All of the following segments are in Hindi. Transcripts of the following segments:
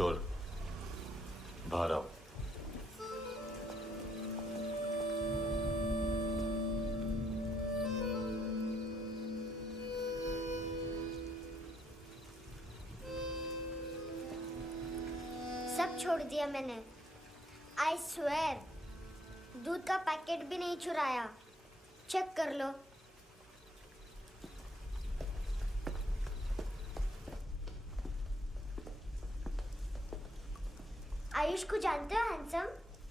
शोर, बाहर आओ। सब छोड़ दिया मैंने। आई स्वेर, दूध का पैकेट भी नहीं चुराया। चेक कर लो। आयुष को जानते हो हैंडसम?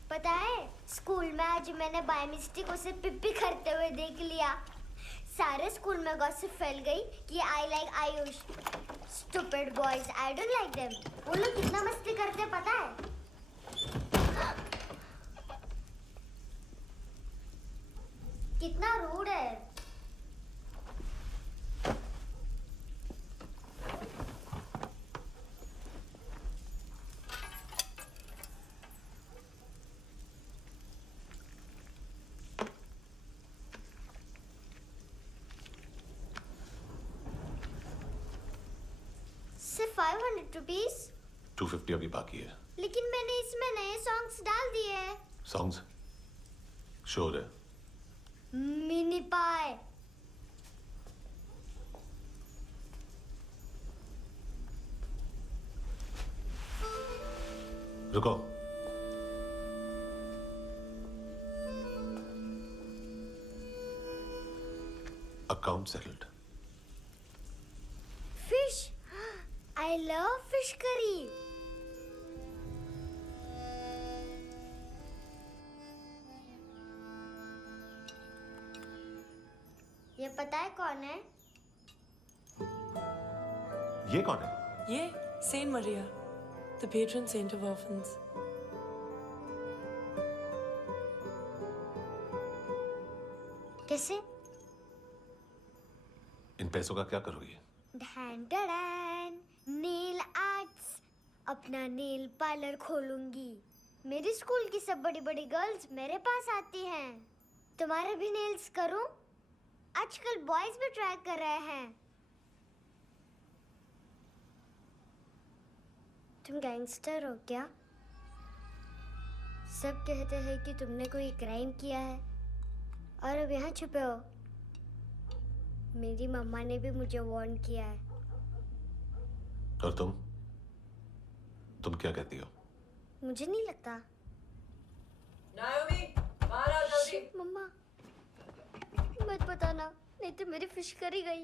पता है स्कूल में आज मैंने बाय मिस्टेक उसे पिप्पी करते हुए देख लिया। सारे स्कूल में गॉसिप फैल गई कि I like Ayush. Stupid boys, I don't like them. वो लोग कितना मस्ती करते पता है? कितना रूड है। सिर्फ 500 रुपीज? 250 अभी बाकी है। लेकिन मैंने इसमें नए सॉन्ग्स डाल दिए हैं। सॉन्ग्स? शोर है। मिनी पाई। रुको। Account settled. Fish, I love fish curry. ये पता है कौन है? ये कौन है? ये saint Maria, the patron saint of orphans. कैसे? इन पैसों का क्या करोगी? ढैन ढैन, नेल आर्ट्स। अपना नेल पार्लर खोलूंगी। मेरी स्कूल की सब बड़ी बड़ी गर्ल्स मेरे पास आती हैं। तुम्हारे भी नेल्स करूं? आजकल बॉयज भी ट्राई कर रहे हैं। तुम गैंगस्टर हो क्या? सब कहते हैं कि तुमने कोई क्राइम किया है और अब यहाँ छुपे हो। मेरी मम्मा ने भी मुझे वार्न किया है। और तुम क्या कहती हो? मुझे नहीं लगता। नायोमी, बाहर आओ जल्दी। शिट, मम्मा मत बताना, नहीं तो मेरी फिश करी गई।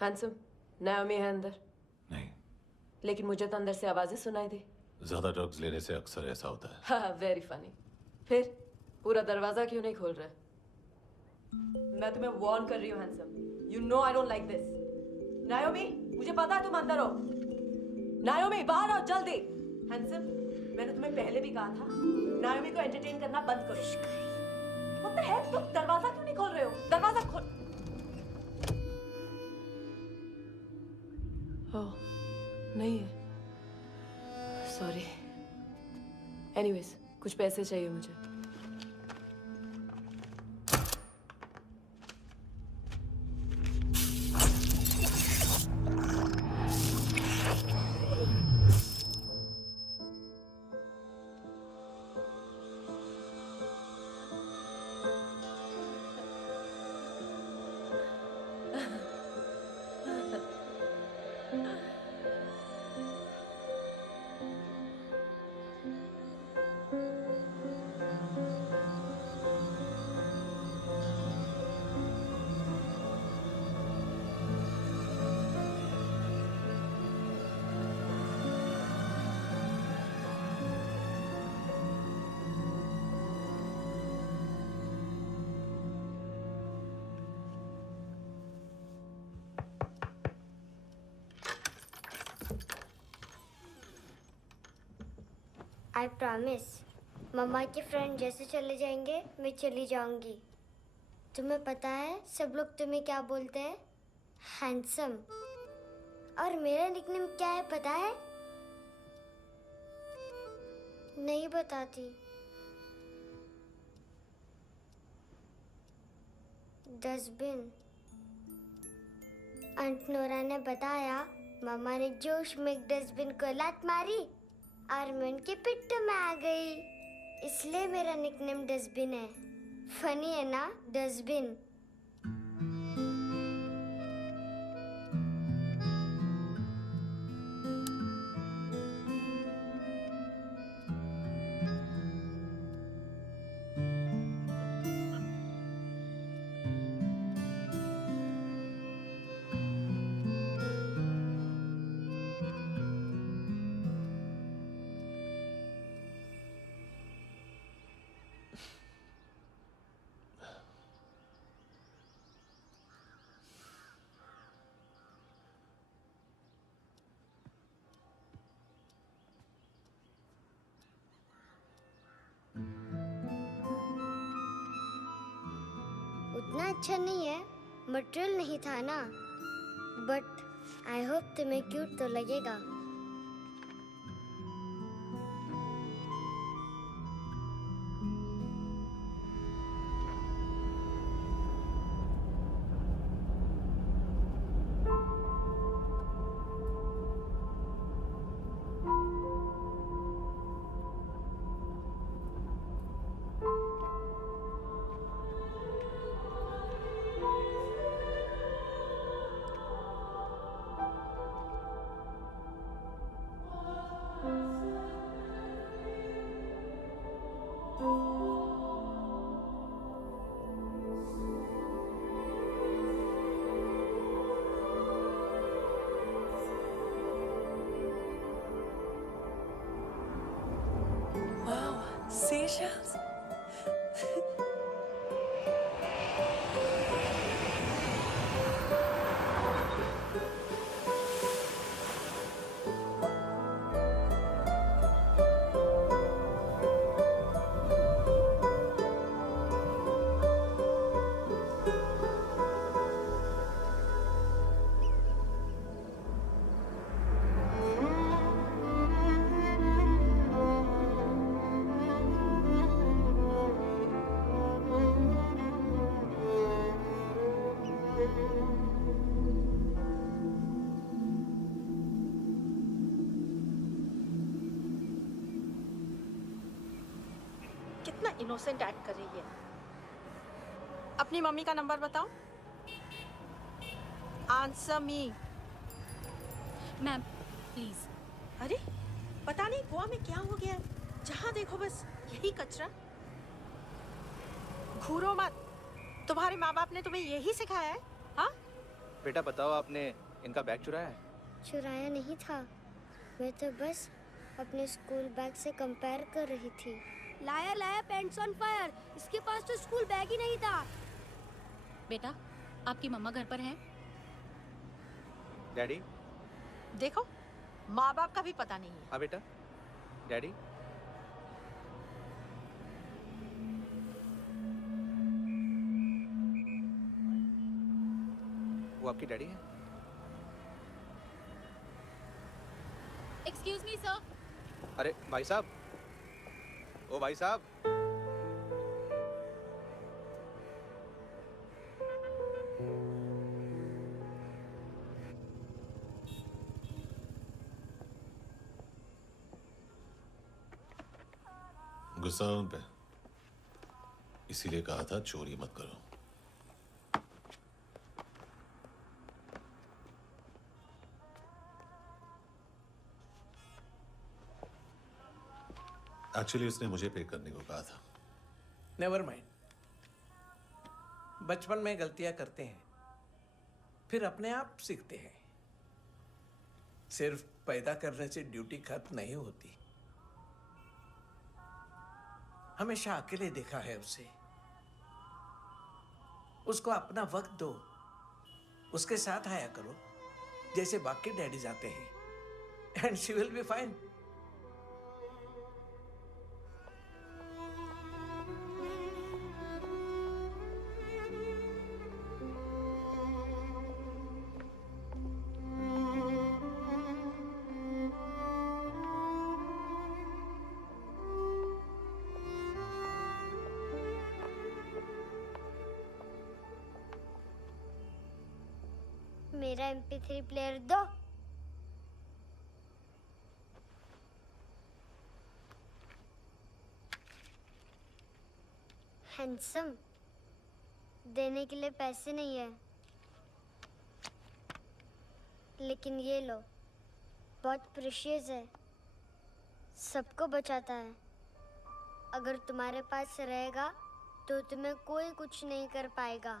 हैंडसम, नायोमी है अंदर। नहीं। लेकिन मुझे तो अंदर से आवाजें सुनाई दी। ज्यादा ड्रग्स लेने से अक्सर ऐसा होता है। हाँ, वेरी फनी। फिर पूरा दरवाजा क्यों नहीं खोल रहे? मैं तुम्हें वार्न कर रही हूँ handsome. You know I don't like this. नायोमी, मुझे पता है तुम अंदर हो। नायोमी, बाहर आओ जल्दी। हैंडसम, मैंने तुम्हें पहले भी कहा था नायोमी को एंटरटेन करना बंद करो। What the heck? तुम दरवाजा क्यों नहीं खोल रहे हो? दरवाजा खोल। ओह, नहीं है। सॉरी। एनीवेज, कुछ पैसे चाहिए मुझे। आई प्रॉमिस, मम्मा के फ्रेंड जैसे चले जाएंगे मैं चली जाऊंगी। तुम्हें पता है सब लोग तुम्हें क्या बोलते हैं? हैंडसम। और मेरा निकनेम क्या है पता है? नहीं बताती। डस्टबिन। आंट नोरा ने बताया मामा ने जोश में एक डस्टबिन को लात मारी और मैं उनके पिट्ठू में आ गई। इसलिए मेरा निकनेम डस्टबिन है। फनी है ना, डस्टबिन। उतना अच्छा नहीं है, मटेरियल नहीं था ना, बट आई होप तुम्हें क्यूट तो लगेगा। Wow, seashells. कितना इनोसेंट एक्ट कर रही है। अपनी मम्मी का नंबर बताओ। Answer me. Ma'am please. अरे पता नहीं गोवा में क्या हो गया है, जहाँ देखो बस यही कचरा। घूरो मत, तुम्हारे माँ बाप ने तुम्हें यही सिखाया है? हाँ बेटा बताओ, आपने इनका बैग चुराया है? चुराया नहीं था, मैं तो बस अपने स्कूल बैग से कंपेयर कर रही थी। लाया लाया पैंट्स ऑन फायर, इसके पास तो स्कूल बैग ही नहीं था। बेटा आपकी मम्मा घर पर हैं? डैडी? देखो, माँ बाप का भी पता नहीं है। हाँ बेटा। डैडी? वो आपकी डैडी है? Excuse me sir. अरे भाई साहब, ओ भाई साहब। गुस्सा उन पे, इसीलिए कहा था चोरी मत करो। एक्चुअली उसने मुझे पे करने को कहा था। नेवर माइंड, बचपन में गलतियां करते हैं, फिर अपने आप सीखते हैं। सिर्फ पैदा करने से ड्यूटी खत्म नहीं होती। हमेशा अकेले देखा है उसे। उसको अपना वक्त दो, उसके साथ आया करो जैसे बाकी डैडीज आते हैं, and she will be fine. मेरा MP3 प्लेयर दो। हैंडसम, देने के लिए पैसे नहीं है, लेकिन ये लो, बहुत प्रेशियस है, सबको बचाता है। अगर तुम्हारे पास रहेगा तो तुम्हें कोई कुछ नहीं कर पाएगा।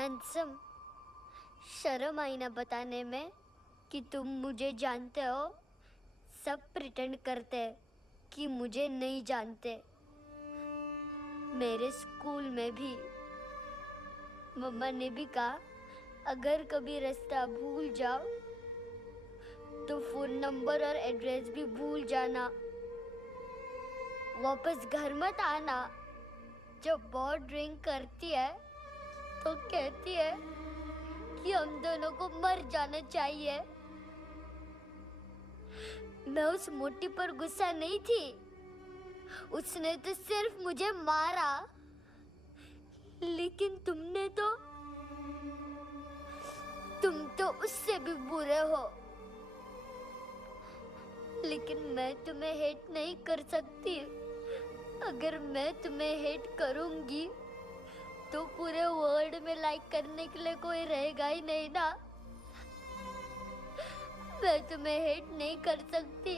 हैंडसम, शर्म आई ना बताने में कि तुम मुझे जानते हो। सब प्रिटेंड करते हैं कि मुझे नहीं जानते। मेरे स्कूल में भी मम्मा ने भी कहा, अगर कभी रास्ता भूल जाओ तो फोन नंबर और एड्रेस भी भूल जाना। वापस घर मत आना। जब बहुत ड्रिंक करती है तो कहती है कि हम दोनों को मर जाना चाहिए। मैं उस मोटी पर गुस्सा नहीं थी, उसने तो सिर्फ मुझे मारा। लेकिन तुम तो उससे भी बुरे हो। लेकिन मैं तुम्हें हेट नहीं कर सकती। अगर मैं तुम्हें हेट करूंगी तो पूरे वर्ल्ड में लाइक करने के लिए कोई रहेगा ही नहीं ना। मैं तुम्हें हेट नहीं कर सकती।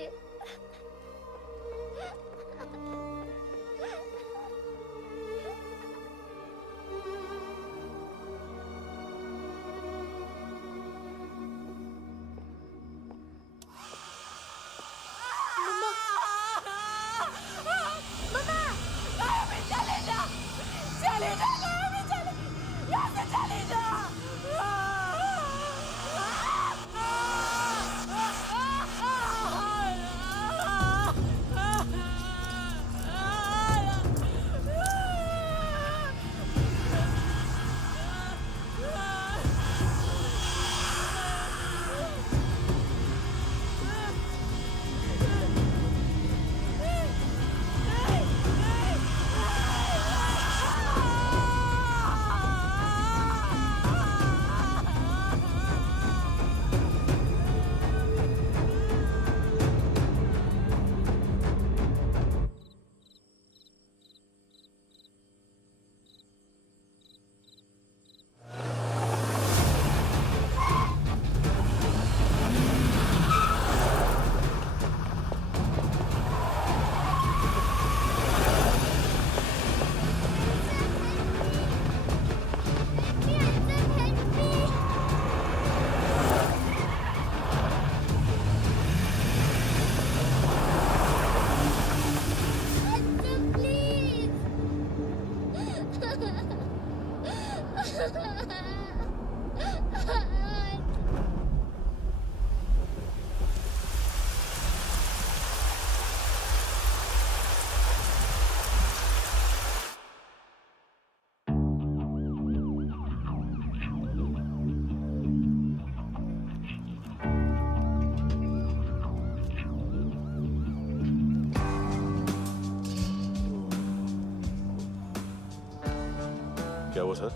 क्या हुआ सर?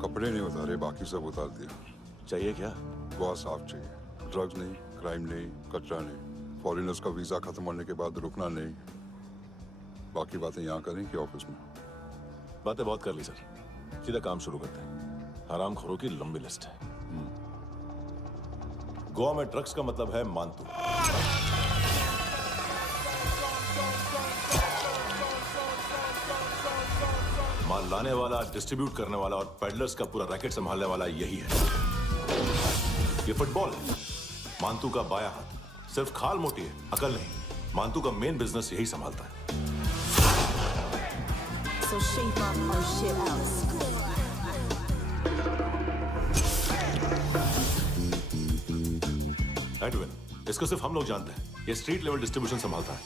कपड़े नहीं उतारे, बाकी सब उतार दिया। चाहिए क्या? बहुत साफ चाहिए। ड्रग्स नहीं, क्राइम नहीं, कचरा नहीं। फॉरेनर्स का वीजा खत्म होने के बाद रुकना नहीं। बाकी बातें यहाँ करें कि ऑफिस में? बातें बहुत कर ली सर, सीधा काम शुरू करते हैं। हरामखोरों की लंबी लिस्ट है। गोवा में ड्रग्स का मतलब है मानतू। माल लाने वाला, डिस्ट्रीब्यूट करने वाला और पेडलर्स का पूरा रैकेट संभालने वाला यही है। ये फुटबॉल है, मानतू का बाया हाथ। सिर्फ खाल मोटी है, अकल नहीं। मानतू का मेन बिजनेस यही संभालता है। So shape up our shit out. Edwin, इसको सिर्फ हम लोग जानते हैं। ये स्ट्रीट लेवल डिस्ट्रीब्यूशन संभालता है,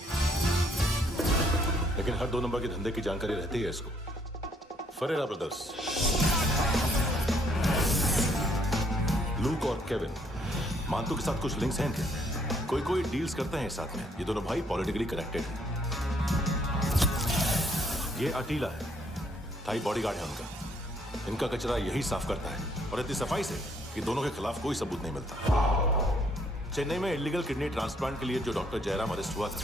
लेकिन हर 2 नंबर के धंधे की जानकारी रहती है इसको। फरेरा ब्रदर्स, लूक और केविन, मानतू के साथ कुछ लिंक्स हैं इनके। कोई डील्स करते हैं साथ में। ये दोनों भाई पॉलिटिकली कनेक्टेड हैं। ये अटीला है, थाई बॉडीगार्ड है उनका। इनका कचरा यही साफ करता है और इतनी सफाई से कि दोनों के खिलाफ कोई सबूत नहीं मिलता। चेन्नई में इलीगल किडनी ट्रांसप्लांट के लिए जो डॉक्टर जयराम अरेस्ट हुआ था,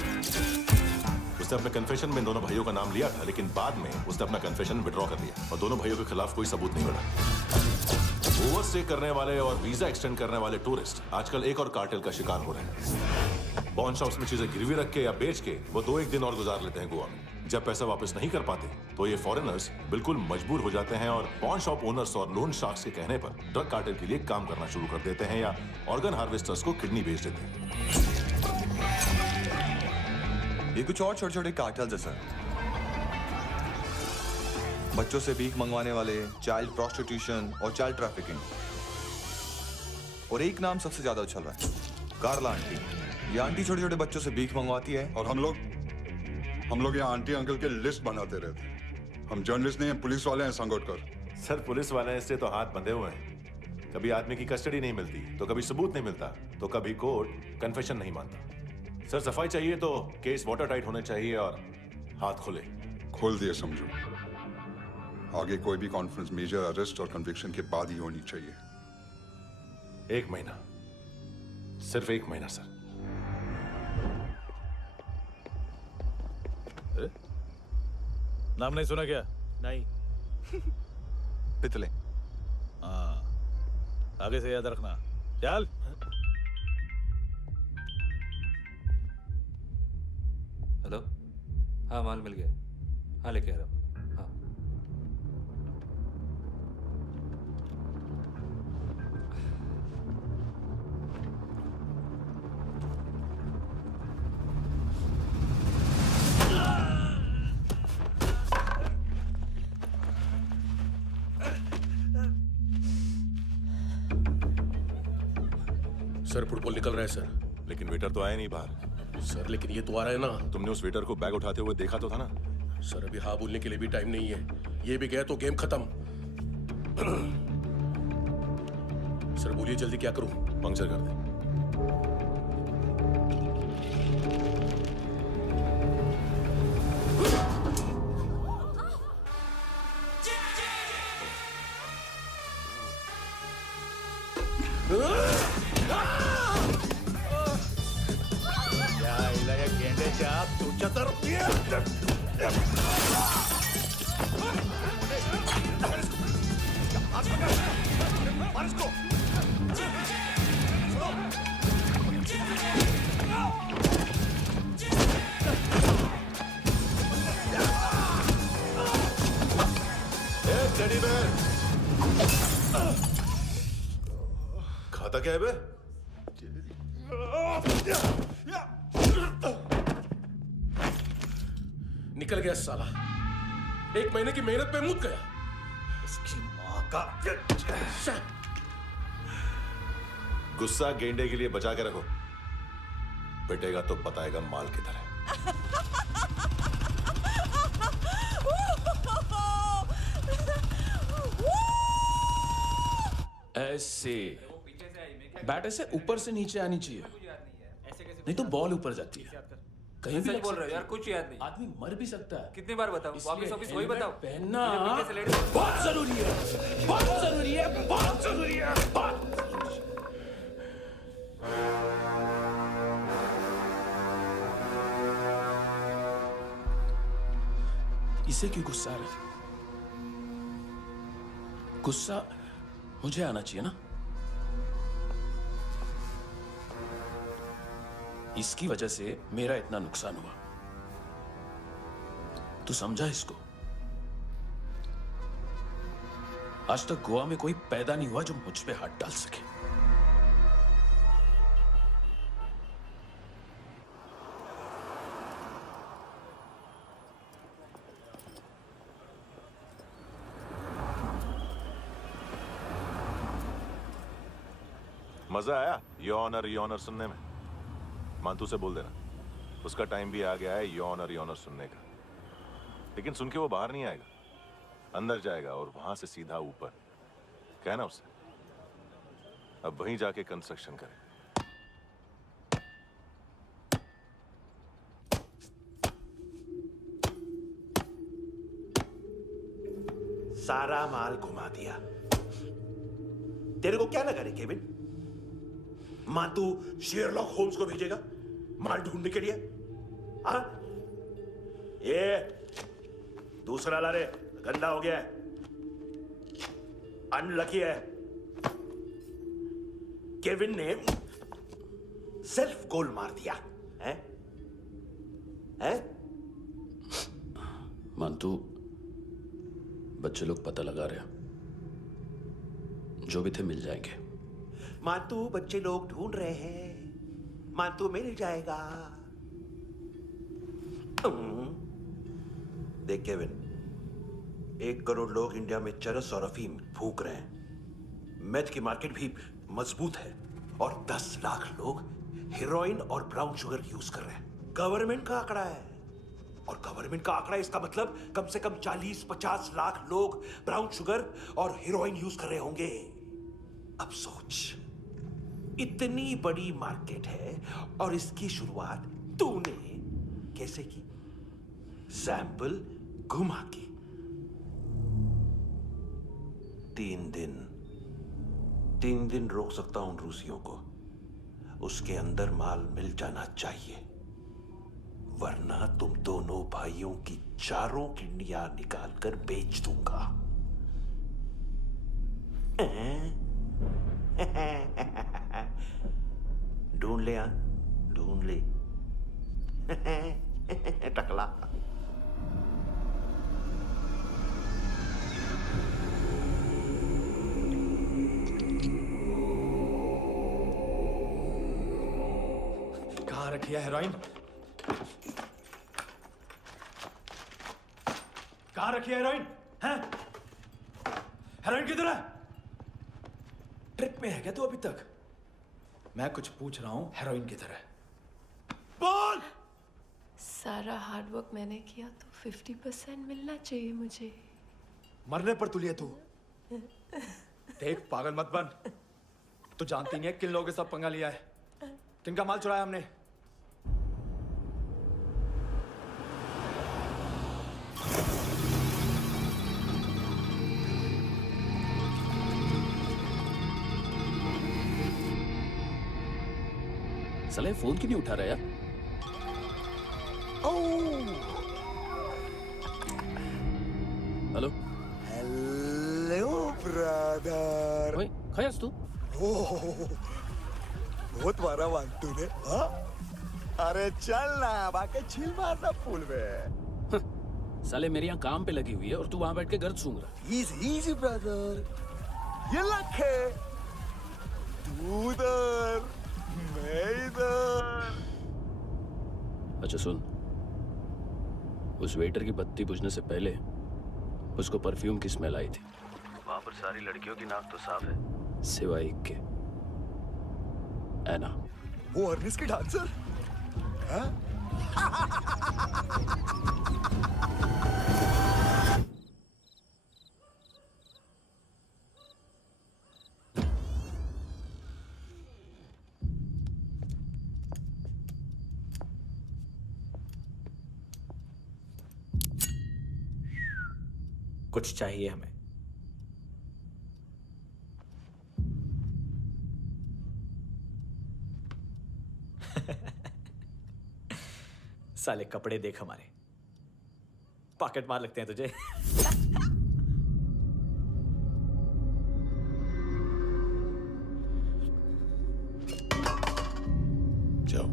उसने अपने कन्फेशन में दोनों भाइयों का नाम लिया था, लेकिन बाद में उसने अपना कन्फेशन विड्रॉ कर लिया और दोनों भाइयों के खिलाफ कोई सबूत नहीं मिला। ओवरस्टे करने वाले और वीजा एक्सटेंड करने वाले टूरिस्ट आजकल एक और कार्टेल का शिकार हो रहे हैं। पॉन शॉप्स में चीजें गिरवी रख के या बेच के वो 2-1 दिन और गुजार लेते हैं गोवा में। जब पैसा वापस नहीं कर पाते तो ये फॉरेनर्स बिल्कुल मजबूर हो जाते हैं और पॉन शॉप ओनर्स और लोन शार्क्स के कहने पर ड्रग कार्टेल के लिए काम करना शुरू कर देते हैं या ऑर्गन हार्वेस्टर्स को किडनी बेच देते हैं। ये कुछ और छोटे छोटे कार्टेल्स है सर। बच्चों से भीख मंगवाने वाले, चाइल्ड प्रोस्टिट्यूशन और चाइल्ड ट्रैफिकिंग। और एक नाम सबसे ज्यादा उछल रहा है, कार्ला आंटी। ये आंटी छोटे छोटे बच्चों से भीख मंगवाती है। और हम लोग यहाँ आंटी अंकल के लिस्ट बनाते रहते। हम जर्नलिस्ट नहीं हैं, पुलिस वाले हैं संगोटकर। सर पुलिस वाले इससे तो हाथ बंधे हुए हैं। कभी आदमी की कस्टडी नहीं मिलती तो कभी सबूत नहीं मिलता तो कभी कोर्ट कन्फेशन नहीं मानता। सर सफाई चाहिए तो केस वाटर टाइट होने चाहिए और हाथ खुले। खोल दिए समझो। आगे कोई भी कॉन्फ्रेंस मेजर अरेस्ट और कन्विक्शन के बाद ही होनी चाहिए। 1 महीना, सिर्फ 1 महीना सर। नाम नहीं सुना क्या? नहीं। पितले। हाँ, आगे से याद रखना। चल। हेलो, हाँ माल मिल गया। हाँ लेके आ रहा हूँ। हाँ सर फुटबॉल निकल रहा है सर। लेकिन वेटर तो आया नहीं बाहर। सर लेकिन ये तो आ रहा है ना। तुमने उस वेटर को बैग उठाते हुए देखा तो था ना। सर अभी हाँ बोलने के लिए भी टाइम नहीं है। ये भी गया तो गेम खत्म। सर बोलिए जल्दी क्या करूं? पंक्चर कर दे। खाता क्या है बे? निकल गया साला। 1 महीने की मेहनत पे मुद गया। इसकी माँ का। गुस्सा गेंडे के लिए बचा के रखो, पिटेगा तो बताएगा माल की तरह। ऐसे बैट ऐसे ऊपर से नीचे आनी चाहिए, नहीं तो बॉल ऊपर जाती है। कहीं भी बोल रहे हो यार, कुछ याद नहीं। आदमी मर भी सकता है। कितनी बार बताऊं? वापस वही बताओ। पहनना बहुत जरूरी है, बहुत जरूरी है, बहुत जरूरी है, बहुत। इसे क्यों गुस्सा आ रहा है? गुस्सा मुझे आना चाहिए ना। इसकी वजह से मेरा इतना नुकसान हुआ। तू समझा इसको? आज तक गोवा में कोई पैदा नहीं हुआ जो मुझ पे हाथ डाल सके। मजा आया योर ऑनर सुनने में? मांतू से बोल देना उसका टाइम भी आ गया है योर ऑनर सुनने का। लेकिन सुन के वो बाहर नहीं आएगा, अंदर जाएगा और वहां से सीधा ऊपर। कहना उससे अब वहीं जाके कंस्ट्रक्शन करे। सारा माल घुमा दिया। तेरे को क्या लगा रे केविन? मां तू शेरलॉक होम्स को भेजेगा माल ढूंढने के लिए? हाँ? ये दूसरा ला रे, गंदा हो गया है, अनलकी है। केविन ने सेल्फ गोल मार दिया है? हैं? मानतू, बच्चे लोग पता लगा रहे हैं, जो भी थे मिल जाएंगे। मानतू, बच्चे लोग ढूंढ रहे हैं, मानतू मिल जाएगा। देख केविन, 1 करोड़ लोग इंडिया में चरस और अफीम फूक रहे हैं। मेथ की मार्केट भी मजबूत है और 10 लाख लोग हेरोइन और ब्राउन शुगर यूज कर रहे हैं। गवर्नमेंट का आंकड़ा है, और गवर्नमेंट का आंकड़ा, इसका मतलब कम से कम 40-50 लाख लोग ब्राउन शुगर और हेरोइन यूज कर रहे होंगे। अब सोच, इतनी बड़ी मार्केट है और इसकी शुरुआत तूने कैसे की? सैंपल घुमा के। 3 दिन रोक सकता हूं रूसियों को, उसके अंदर माल मिल जाना चाहिए, वरना तुम दोनों भाइयों की 4 किडनियां निकाल कर बेच दूंगा। ढूंढ ले, ढूंढ ले टकला। कहाँ रखी है हेरोइन? कहाँ रखी है हेरोइन? हैं? हेरोइन किधर है? ट्रिप में है क्या तू अभी तक? मैं कुछ पूछ रहा हूं, हेरोइन किधर है? बोल! सारा हार्डवर्क मैंने किया तो 50% मिलना चाहिए मुझे। मरने पर तुलिए तू। देख, पागल मत बन। तू जानती नहीं है किन लोगों के साथ पंगा लिया है, किनका माल चुराया हमने। साले फोन क्यों नहीं उठा रहा यार? Hello hello brother. ओए, खयास तू? बहुत मारा वांटू ने, हाँ? अरे चल ना, बाकी चिल मारना पूल में। साले मेरी यहाँ काम पे लगी हुई है और तू वहां बैठ के गर्द सूंघ रहा। इजी ब्रदर, ये लक है। तू उधर, मैं इधर। अच्छा सुन, उस वेटर की बत्ती बुझने से पहले उसको परफ्यूम की स्मेल आई थी। वहां पर सारी लड़कियों की नाक तो साफ है, सिवाय एक के, एना। वो अर्निस की डांसर? हाँ? कुछ चाहिए हमें। साले कपड़े देख हमारे, पॉकेट मार लगते हैं तुझे। जाओ।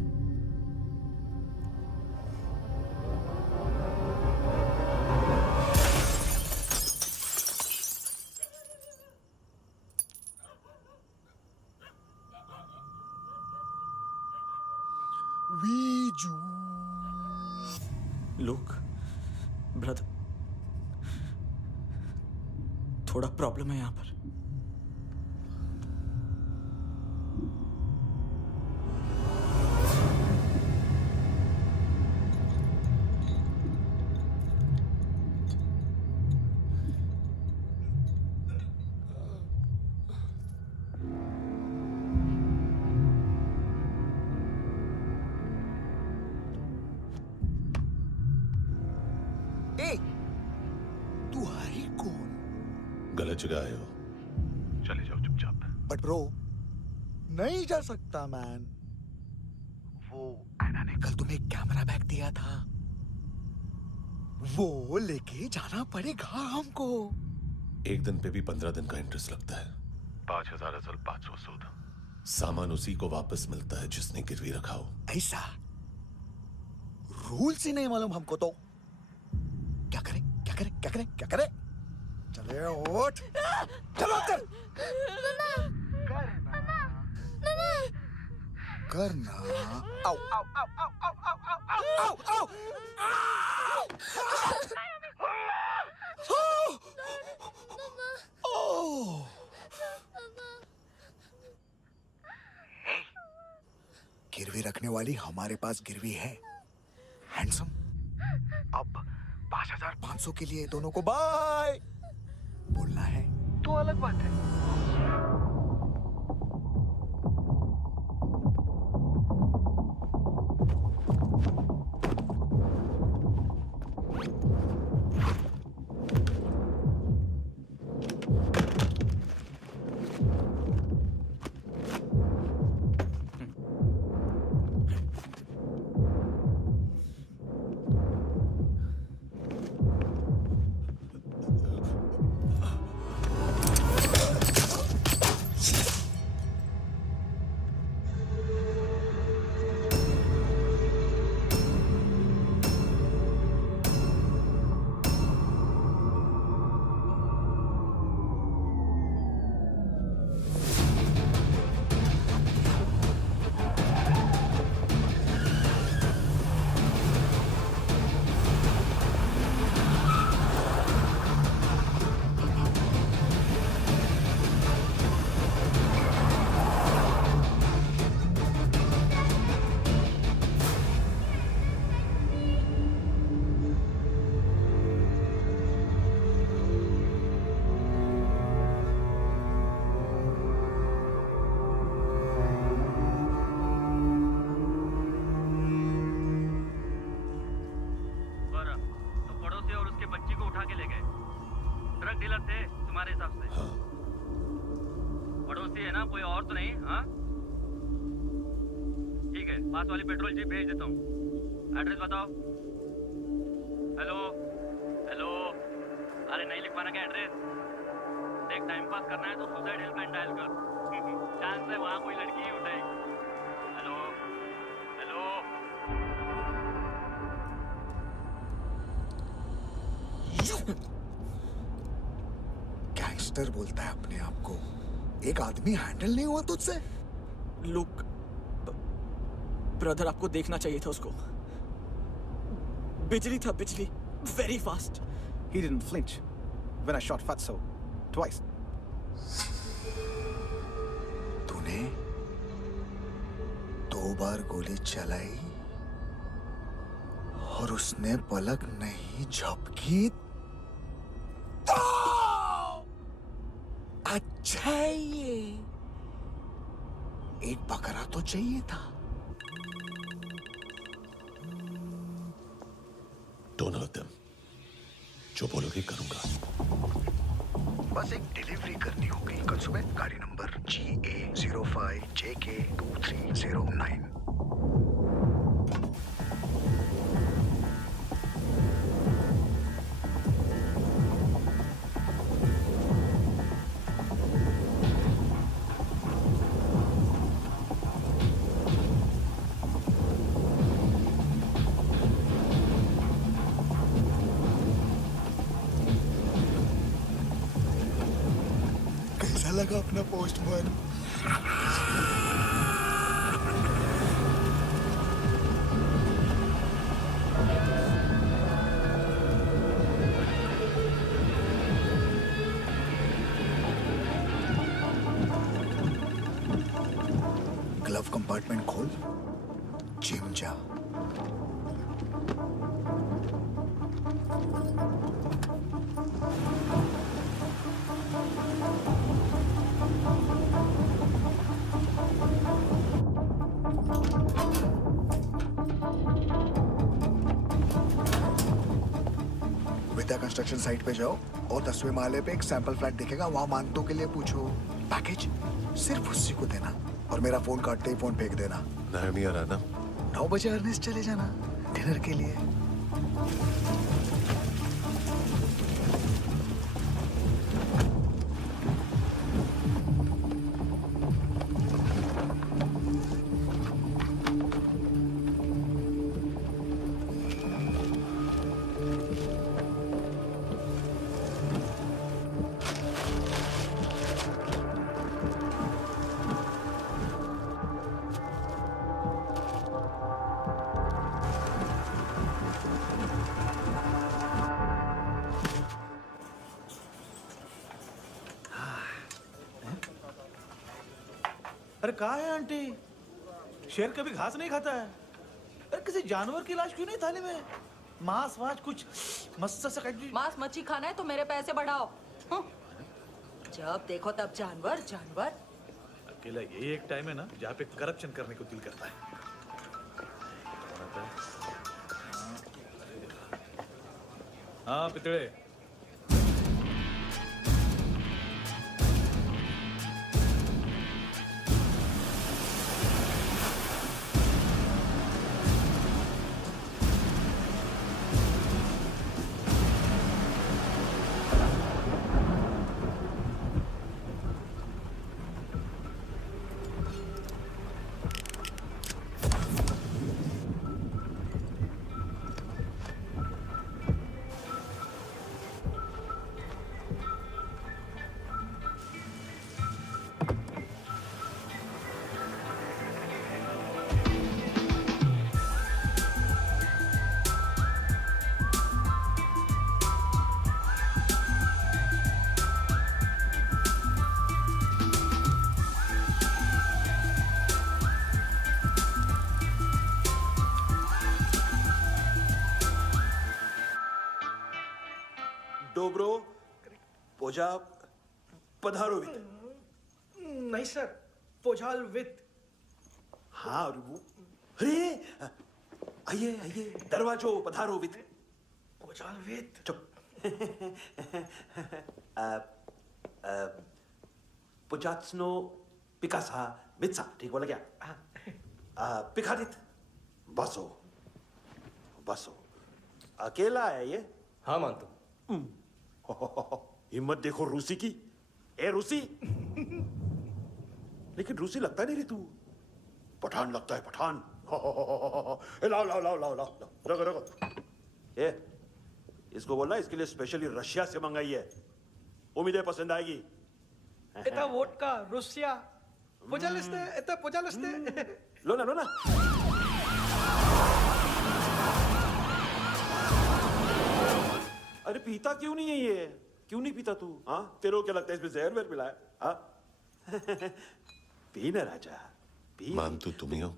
वीजू। लुक ब्रदर, थोड़ा प्रॉब्लम है यहाँ पर। ए, तू है कौन? गलत जगह आए हो, चले जाओ चुपचाप। बट ब्रो, नहीं जा सकता मैन। वो एना ने कल तुम्हें एक कैमरा बैग दिया था, वो लेके जाना पड़ेगा हमको। एक दिन पे भी 15 दिन का इंटरेस्ट लगता है। 5,000 असल 500 सूद। सामान उसी को वापस मिलता है जिसने गिरवी रखा हो। ऐसा रूल्स ही नहीं मालूम हमको तो। क्या करें क्या करें क्या करें क्या करें? चले उठ, चलो चल। करना आओ आओ आओ आओ आओ आओ आओ आओ। गिरवी रखने वाली हमारे पास गिरवी है। हैंडसम, अब 5,500 के लिए दोनों को बाय बोलना है तो अलग बात है। पास वाली पेट्रोल जीप भेज देता हूँ। एड्रेस बताओ। हेलो हेलो, अरे नहीं लिख पाना क्या एड्रेस? देख, टाइम पास करना है तो सुसाइड हेल्पलाइन डायल कर। चांस है वहाँ कोई लड़की ही उठाएगी। Hello hello. गैंगस्टर बोलता है अपने आप को। एक आदमी हैंडल नहीं हुआ तुझसे? लुक ब्रदर, आपको देखना चाहिए था उसको। बिजली था, बिजली, very fast. He didn't flinch when I shot Fatso twice. तूने 2 बार गोली चलाई और उसने पलक नहीं झपकी तो अच्छा है ये। एक बकरा तो चाहिए था। दोनों of them, जो बोलोगे करूंगा। बस एक डिलीवरी करनी होगी कल सुबह। गाड़ी नंबर GA05JK2309। लगा अपना पोस्टमैन? ग्लव कंपार्टमेंट खोल, जिम जा। विद्या कंस्ट्रक्शन साइट पे जाओ और 10वें माले पे एक सैंपल फ्लैट दिखेगा, वहां मानतो के लिए पूछो। पैकेज सिर्फ उसी को देना और मेरा फोन काटते ही फोन फेंक देना। नहीं आ रहा ना? 9 बजे अर्नेस्ट चले जाना डिनर के लिए। अरे कहाँ है आंटी? शेर कभी घास नहीं खाता है। अरे किसी जानवर की लाश क्यों नहीं थाली में? मांस वास कुछ मस्त सा मांस मच्छी खाना है तो मेरे पैसे बढ़ाओ। जब देखो तब जानवर जानवर। अकेला यही एक टाइम है ना जहाँ पे करप्शन करने को दिल करता है। हाँ पितड़े। डोब्रो पोजा पधारोवित। नहीं सर, पोजाल विथ। हाँ अरे आइए आइए दरवाजो पधारोवित। पोजाल विथ। चुप। पुजात्सनो पिकासा मित्सा, ठीक बोला क्या? पिकादित बसो बसो। अकेला है ये? हाँ मानतो। हिम्मत देखो रूसी की। ए रूसी। लेकिन रूसी लगता नहीं रे तू, पठान लगता है पठान। लाओ लाओ लाओ लाओ लाओ रखो रखो। ए इसको बोलना इसके लिए स्पेशली रशिया से मंगाई है, उम्मीद है पसंद आएगी। इतना वोडका रुसिया पोजालिस्ते इतना पोजालिस्ते। लो ना लो ना। अरे पीता क्यों नहीं है ये? क्यों नहीं पीता तू? हाँ तेरे को क्या लगता है इसमें जहर वहर मिला है? हाँ पी ना राजा पी। मानतू तुम ही हो।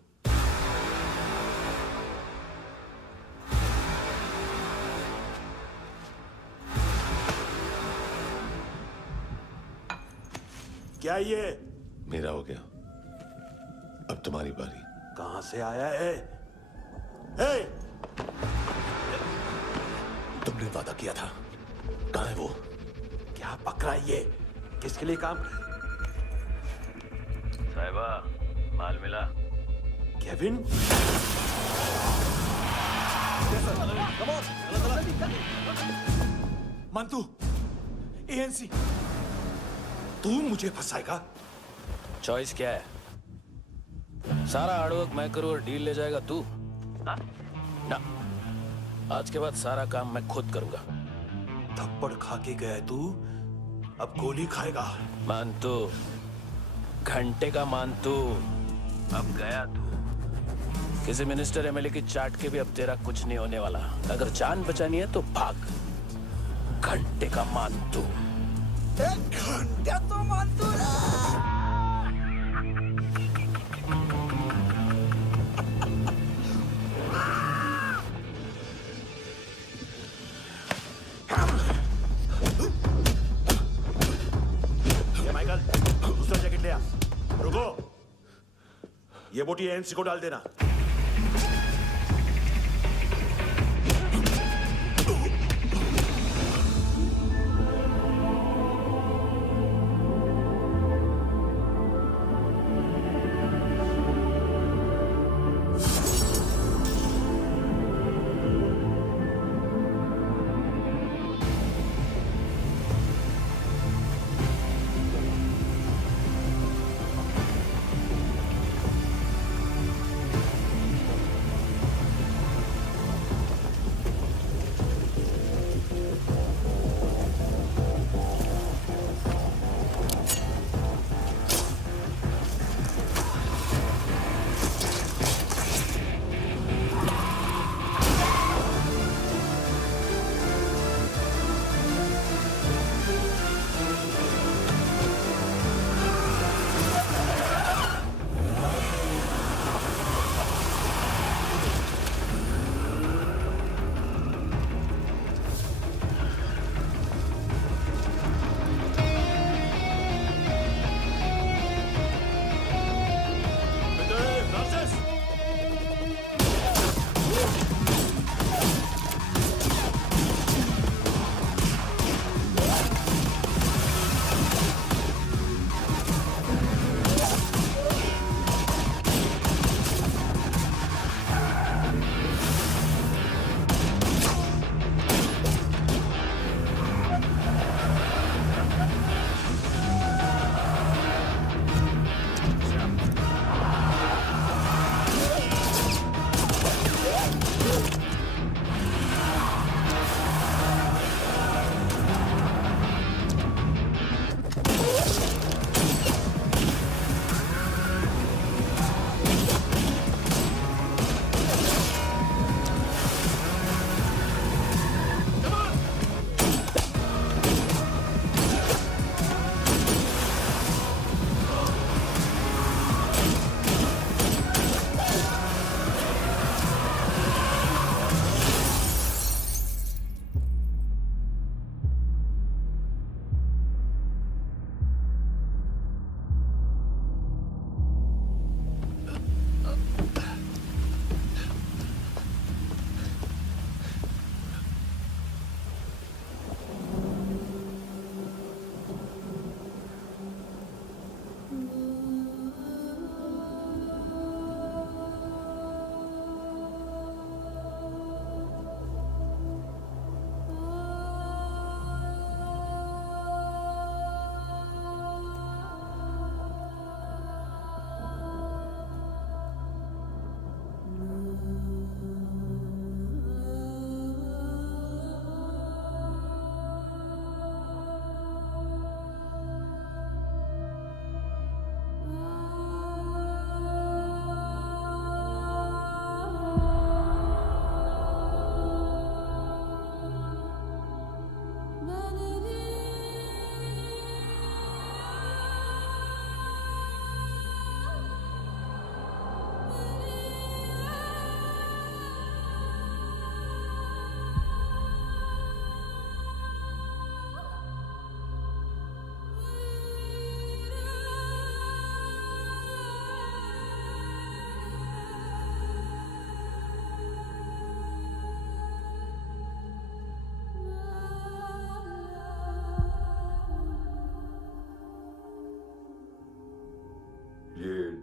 क्या ये? मेरा हो गया, अब तुम्हारी बारी। कहां से आया है? हे! तुमने वादा किया था, कहाँ है वो? क्या पकड़ा ये? किसके लिए काम? साहिबा माल मिला? केविन? मंतु, एएनसी। तू मुझे फंसाएगा? चॉइस क्या है? सारा हार्डवर्क मैं करूं और डील ले जाएगा तू? ना, आज के बाद सारा काम मैं खुद करूंगा। थप्पड़ खा के गया तू, अब गोली खाएगा। मानतू, घंटे का मानतू, अब गया तू। किसी मिनिस्टर एमएलए की चाट के भी अब तेरा कुछ नहीं होने वाला। अगर जान बचानी है तो भाग। घंटे का मानतू। घंटा तो मानतू माइकल, दूसरा जैकेट ले आ। रुको, ये बोटी एएनसी को डाल देना।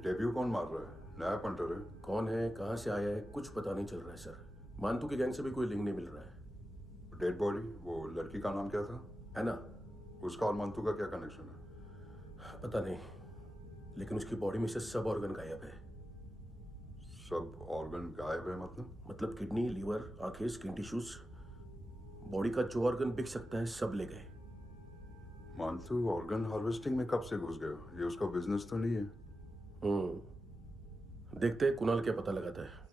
डेब्यू कौन मार रहा है? नया पंटर है। कौन है, कहाँ से आया है, कुछ पता नहीं चल रहा है सर। मानतू की गैंग से भी कोई लिंक नहीं मिल रहा है। डेड बॉडी, वो लड़की का नाम क्या था? है ना? उसका और मानतू का क्या कनेक्शन है? पता नहीं, लेकिन उसकी बॉडी में से सब ऑर्गन गायब है। सब ऑर्गन गायब है मतलब किडनी, लीवर, आंखें, स्किन टिश्यूज, बॉडी का जो ऑर्गन बिक सकता है सब ले गए। मानतू ऑर्गन हार्वेस्टिंग में कब से घुस गए? ये उसका बिजनेस तो नहीं है? देखते हैं कुणाल क्या पता लगाता है।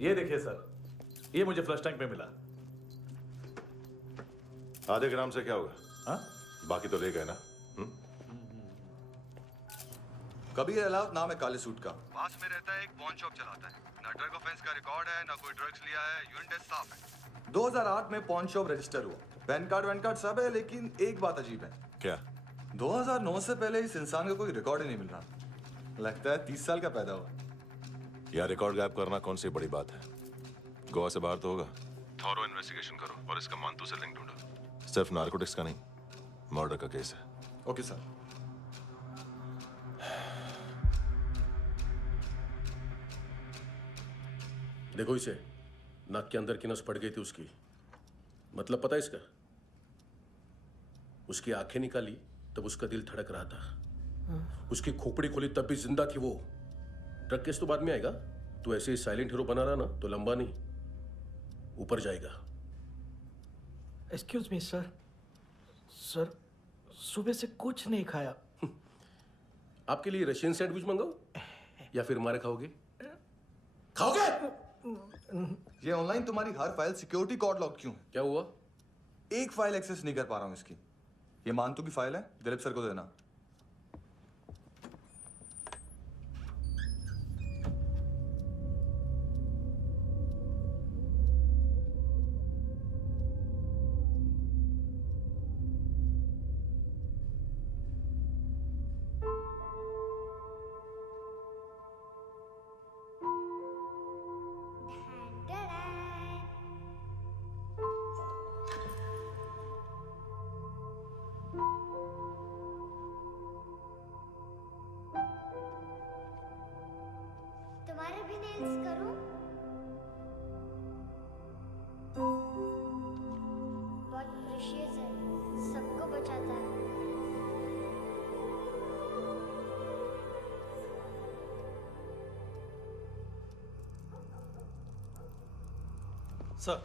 ये देखिए सर, ये मुझे फ्लश टैंक में मिला। आधे ग्राम से क्या होगा? हाँ? बाकी तो ले गए ना? कबीर अलाउद्दीन नाम है काले सूट का। पास में रहता है, एक पॉन शॉप चलाता है। ना ड्रग ऑफेंस का रिकॉर्ड है, ना कोई ड्रग्स लिया है, यूरिन टेस्ट साफ है। 2008 में पॉन शॉप रजिस्टर हुआ, पैन कार्ड सब है, लेकिन एक बात अजीब है। क्या? 2009 से पहले इस इंसान का कोई रिकॉर्ड ही नहीं मिल रहा। लगता है 30 साल का पैदा हुआ। यार रिकॉर्ड गायब करना कौन सी बड़ी बात है? गोवा से बाहर तो होगा। थॉरो इन्वेस्टिगेशन करो और इसका मानतू से लिंक ढूंढो। सिर्फ नारकोटिक्स का नहीं, मर्डर का केस है। Okay sir. देखो इसे, नाक के अंदर की नस पड़ गई थी उसकी। मतलब पता है इसका? उसकी आंखें निकाली तब उसका दिल धड़क रहा था। उसकी खोपड़ी खोली तब भी जिंदा थी वो। ड्रग केस तो बाद में आएगा। तो ऐसे ही साइलेंट हीरो बना रहा ना तो लंबा नहीं, ऊपर जाएगा। Excuse me sir. सर, सुबह से कुछ नहीं खाया। आपके लिए रशियन सैंडविच मंगाओ या फिर हमारे खाओगे? खाओगे? ये ऑनलाइन तुम्हारी हर फाइल सिक्योरिटी कोड लॉक क्यों है? क्या हुआ? एक फाइल एक्सेस नहीं कर पा रहा हूं इसकी। ये मानतू की फाइल है, दिलीप सर को देना। तुम्हारे भी नेल्स करूं? बहुत प्रेशियस है, सबको बचाता है। सर।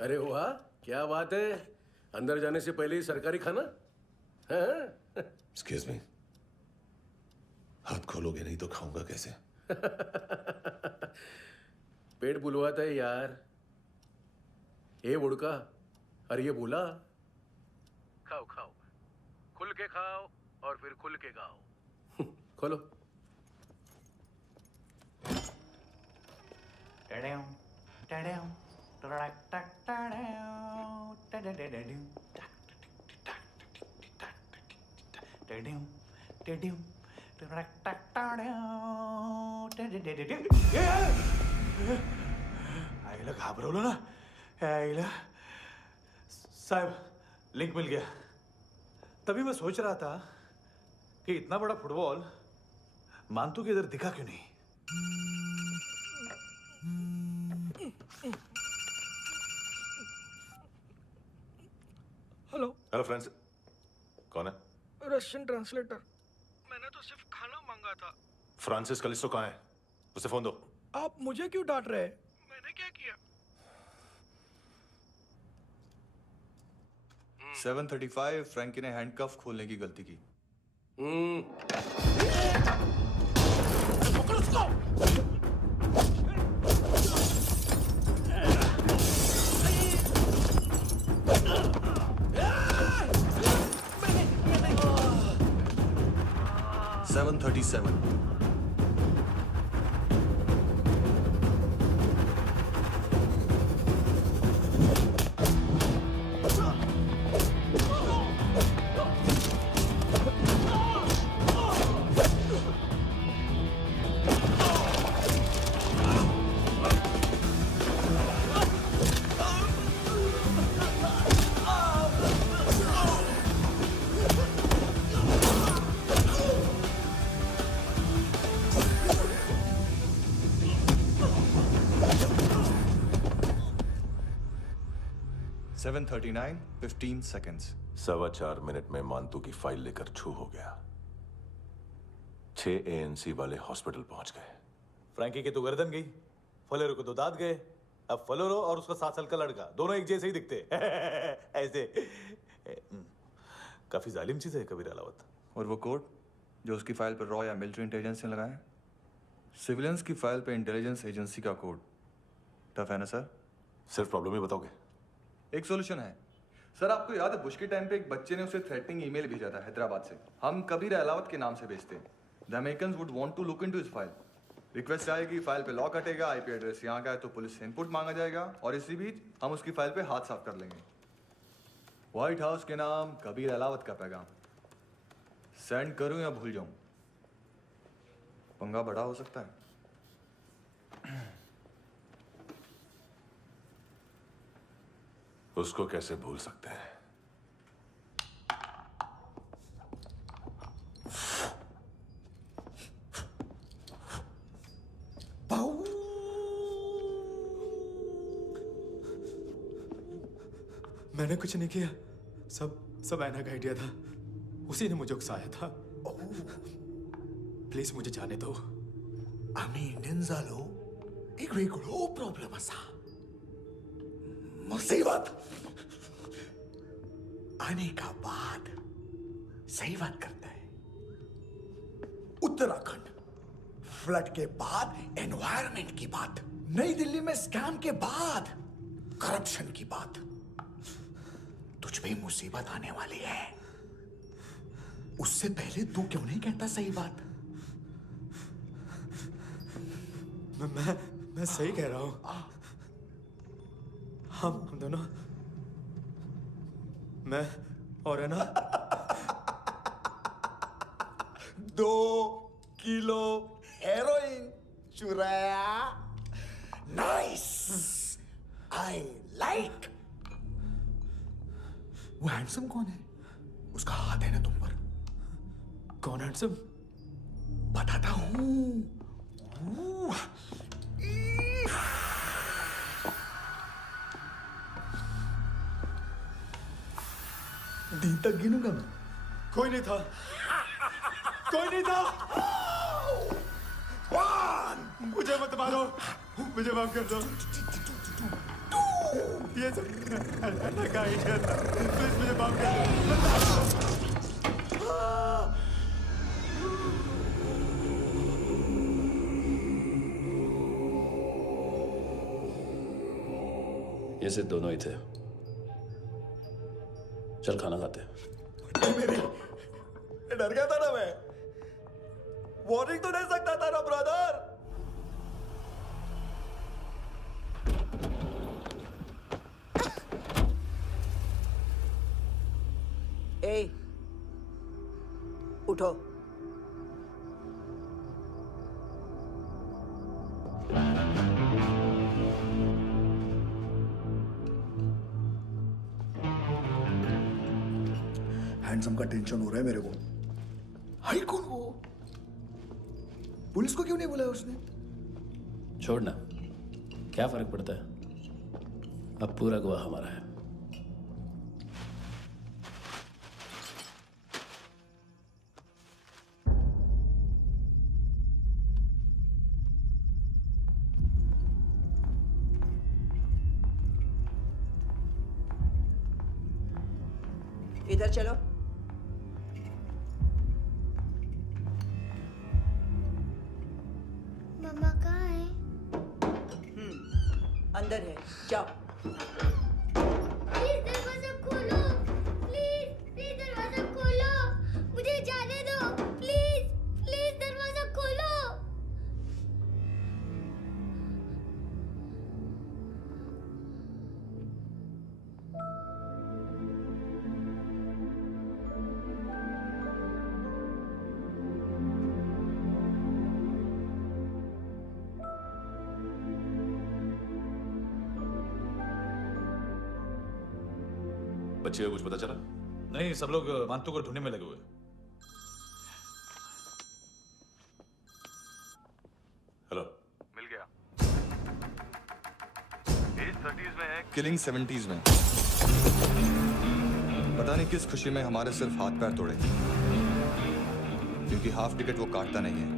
अरे वाह, क्या बात है। अंदर जाने से पहले ही सरकारी खाना। एक्सक्यूज मी, हाथ खोलोगे नहीं तो खाऊंगा कैसे? पेट बुलवाता है यार। ए बुड़का, अरे ये बोला। खाओ खाओ, खुल के खाओ और फिर खुल के गाओ। खोलो। आईला घाबरवलं ना। आईला साहब, लिंक मिल गया। तभी मैं सोच रहा था कि इतना बड़ा फुटबॉल मानतू के इधर दिखा क्यों नहीं। हेलो फ्रेंड्स, कौन है? Russian translator. मैंने तो सिर्फ खाना मांगा था। फ्रांसिस कलिस्टो कहाँ है? उसे फोन दो। आप मुझे क्यों डांट रहे हैं? मैंने क्या किया? 735 फ्रैंकी ने हैंडकफ खोलने की गलती की। पकड़ो उसको। 737। 7:39, 15 seconds. 4.25 मिनट में मानतू की फाइल लेकर छू हो गया। 6 ANC वाले हॉस्पिटल पहुंच गए। फ्रैंकी की तो गर्दन गई, फलेरो को तो दांत गए। अब फलेरो और उसका 7 साल का लड़का दोनों एक जैसे ही दिखते ऐसे। काफी जालिम चीज है कबीर अलावत। और वो कोड जो उसकी फाइल पर रॉ या मिलिट्री इंटेलिजेंस ने लगाया, सिविलियंस की फाइल पे इंटेलिजेंस एजेंसी का कोड। टफ है ना सर? सिर्फ प्रॉब्लम ही बताओगे? एक सॉल्यूशन है सर। आपको याद है बुश के टाइम पे एक बच्चे ने उसे थ्रेटनिंग ईमेल भेजा था हैदराबाद से। हम कबीर अलावत के नाम से भेजते हैं। The Americans would want to look into his file. Request आएगी, फाइल पे लॉक हटेगा, आईपी एड्रेस यहाँ का है तो पुलिस से इनपुट मांगा जाएगा और इसी बीच हम उसकी फाइल पे हाथ साफ कर लेंगे। व्हाइट हाउस के नाम कबीर अलावत का पैगाम। सेंड करूं या भूल जाऊं? पंगा बड़ा हो सकता है। उसको कैसे भूल सकते हैं? मैंने कुछ नहीं किया, सब ऐना का आइडिया था। उसी ने मुझे उकसाया था। प्लीज मुझे जाने दो। आम्ही इंडियन झालो एक वेगळो प्रॉब्लेम असा, मुसीबत आने का बाद। सही बात करता है। उत्तराखंड फ्लड के बाद एनवायरनमेंट की बात, नई दिल्ली में स्कैम के बाद करप्शन की बात। तुझ पे मुसीबत आने वाली है, उससे पहले तू क्यों नहीं कहता सही बात? मैं सही कह रहा हूं। हम दोनों, मैं और है ना 2 किलो हेरोइन चुराया। Nice, I like. वो हैंडसम कौन है? उसका हाथ है ना तुम पर? कौन हैंडसम? बताता हूं। दिन तक गिनूंगा मैं। कोई नहीं था, कोई नहीं था। मुझे मत मारो, मुझे माफ कर दो। ये सब का आइडिया था। प्लीज मुझे माफ कर दो। ये सिर्फ दोनों ही थे। चल खाना खाते हैं। मेरी डर गया था ना मैं। वार्निंग तो दे सकता था ना ब्रदर। ए, उठो। हैंडसम का टेंशन हो रहा है मेरे को। हाई कौन वो? पुलिस को क्यों नहीं बुलाया उसने? छोड़ना, क्या फर्क पड़ता है? अब पूरा गवाह हमारा है। इधर चलो। मम्मा कहाँ है? अंदर है, जाओ। प्लीज दरवाजा खोलो, प्लीज दरवाजा खोलो, मुझे जाने दो। प्लीज दरवाजा खोलो। बच्चे को कुछ पता चला? नहीं, सब लोग मानतू को ढूंढने में लगे हुए। हेलो, मिल गया। एज 30s में है, किलिंग 70s में। पता नहीं किस खुशी में हमारे सिर्फ हाथ पैर तोड़े, क्योंकि हाफ टिकट वो काटता नहीं है।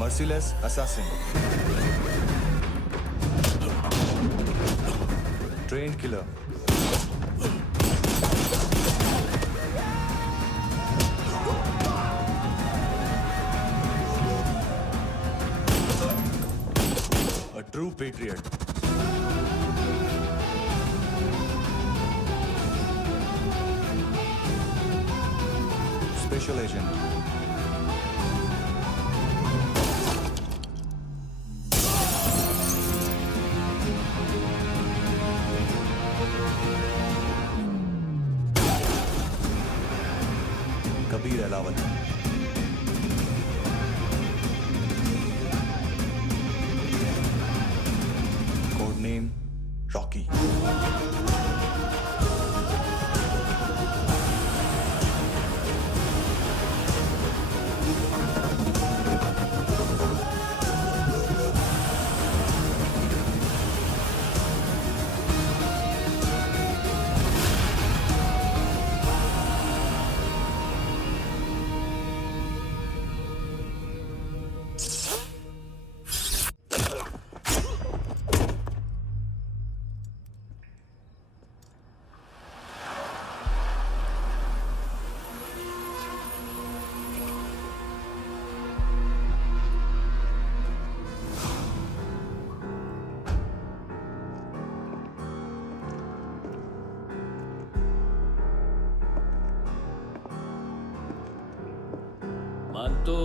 Merciless assassin, trained killer, a true patriot. Special agent. Kabir Ahlawat. Code name Rocky. मानतो,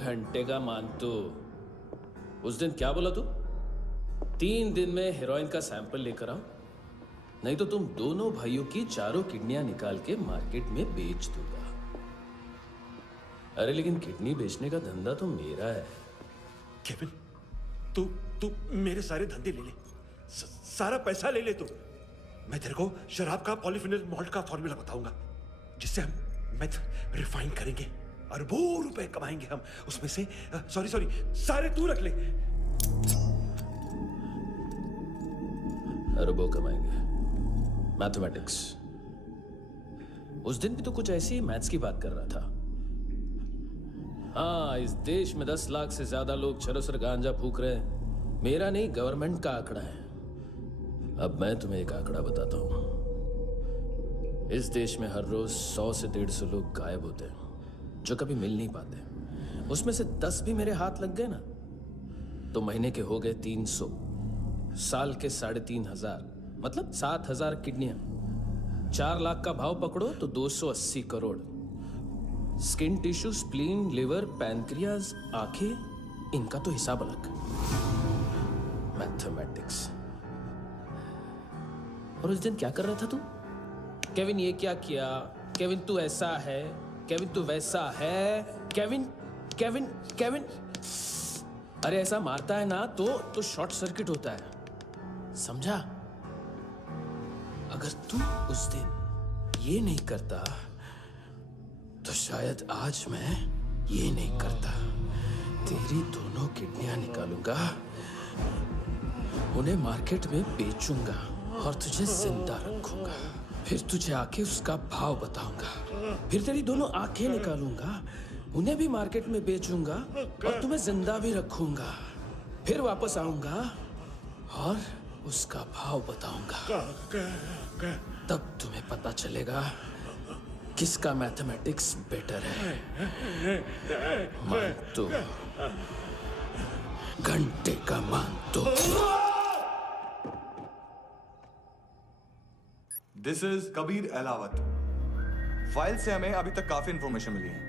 घंटे का मानतो, उस दिन क्या बोला तू? 3 दिन में हेरोइन का सैंपल लेकर आओ, नहीं तो तुम दोनों भाइयों की चारों किडनियां निकाल के मार्केट में बेच दूंगा। अरे लेकिन किडनी बेचने का धंधा तो मेरा है। केविन, तू मेरे सारे धंधे ले ले, सारा पैसा ले ले तू। मैं तेरे को शराब का पॉलीफिनल मॉल्ट का फॉर्मूला बताऊंगा, जिससे हम मेथ रिफाइन करेंगे, अरबों रुपए कमाएंगे हम उसमें से। सॉरी सारे तू रख ले। अरबों कमाएंगे, मैथमेटिक्स। उस दिन भी तो कुछ ऐसी ही मैथ्स की बात कर रहा था। हाँ, इस देश में 10 लाख से ज्यादा लोग चरस और गांजा फूक रहे हैं। मेरा नहीं, गवर्नमेंट का आंकड़ा है। अब मैं तुम्हें एक आंकड़ा बताता हूं। इस देश में हर रोज 100 से 150 लोग गायब होते हैं, जो कभी मिल नहीं पाते। उसमें से 10 भी मेरे हाथ लग गए ना, तो महीने के हो गए 300, साल के 3,500, मतलब 7,000 किडनियां। 4 लाख का भाव पकड़ो तो 280 crore. Skin tissue, spleen, liver, pancreas, आंखें, इनका तो हिसाब अलग। मैथमेटिक्स। और उस दिन क्या कर रहा था तू? केविन ये क्या किया, केविन तू ऐसा है, केविन तू वैसा है, केविन केविन केविन। अरे ऐसा मारता है ना तो शॉर्ट सर्किट होता है, समझा? अगर तू उस दिन ये नहीं करता तो शायद आज मैं ये नहीं करता। तेरी दोनों किडनियां निकालूंगा, उन्हें मार्केट में बेचूंगा और तुझे जिंदा रखूंगा। फिर तुझे आके उसका भाव बताऊंगा। फिर तेरी दोनों आंखें निकालूंगा, उन्हें भी मार्केट में बेचूंगा और तुम्हें जिंदा भी रखूंगा। फिर वापस आऊंगा और उसका भाव बताऊंगा। तब तुम्हें पता चलेगा किसका मैथमेटिक्स बेटर है। मानतो, घंटे का मानतो। This is Kabir Ahlawat. File से हमें अभी तक काफी इंफॉर्मेशन मिली है।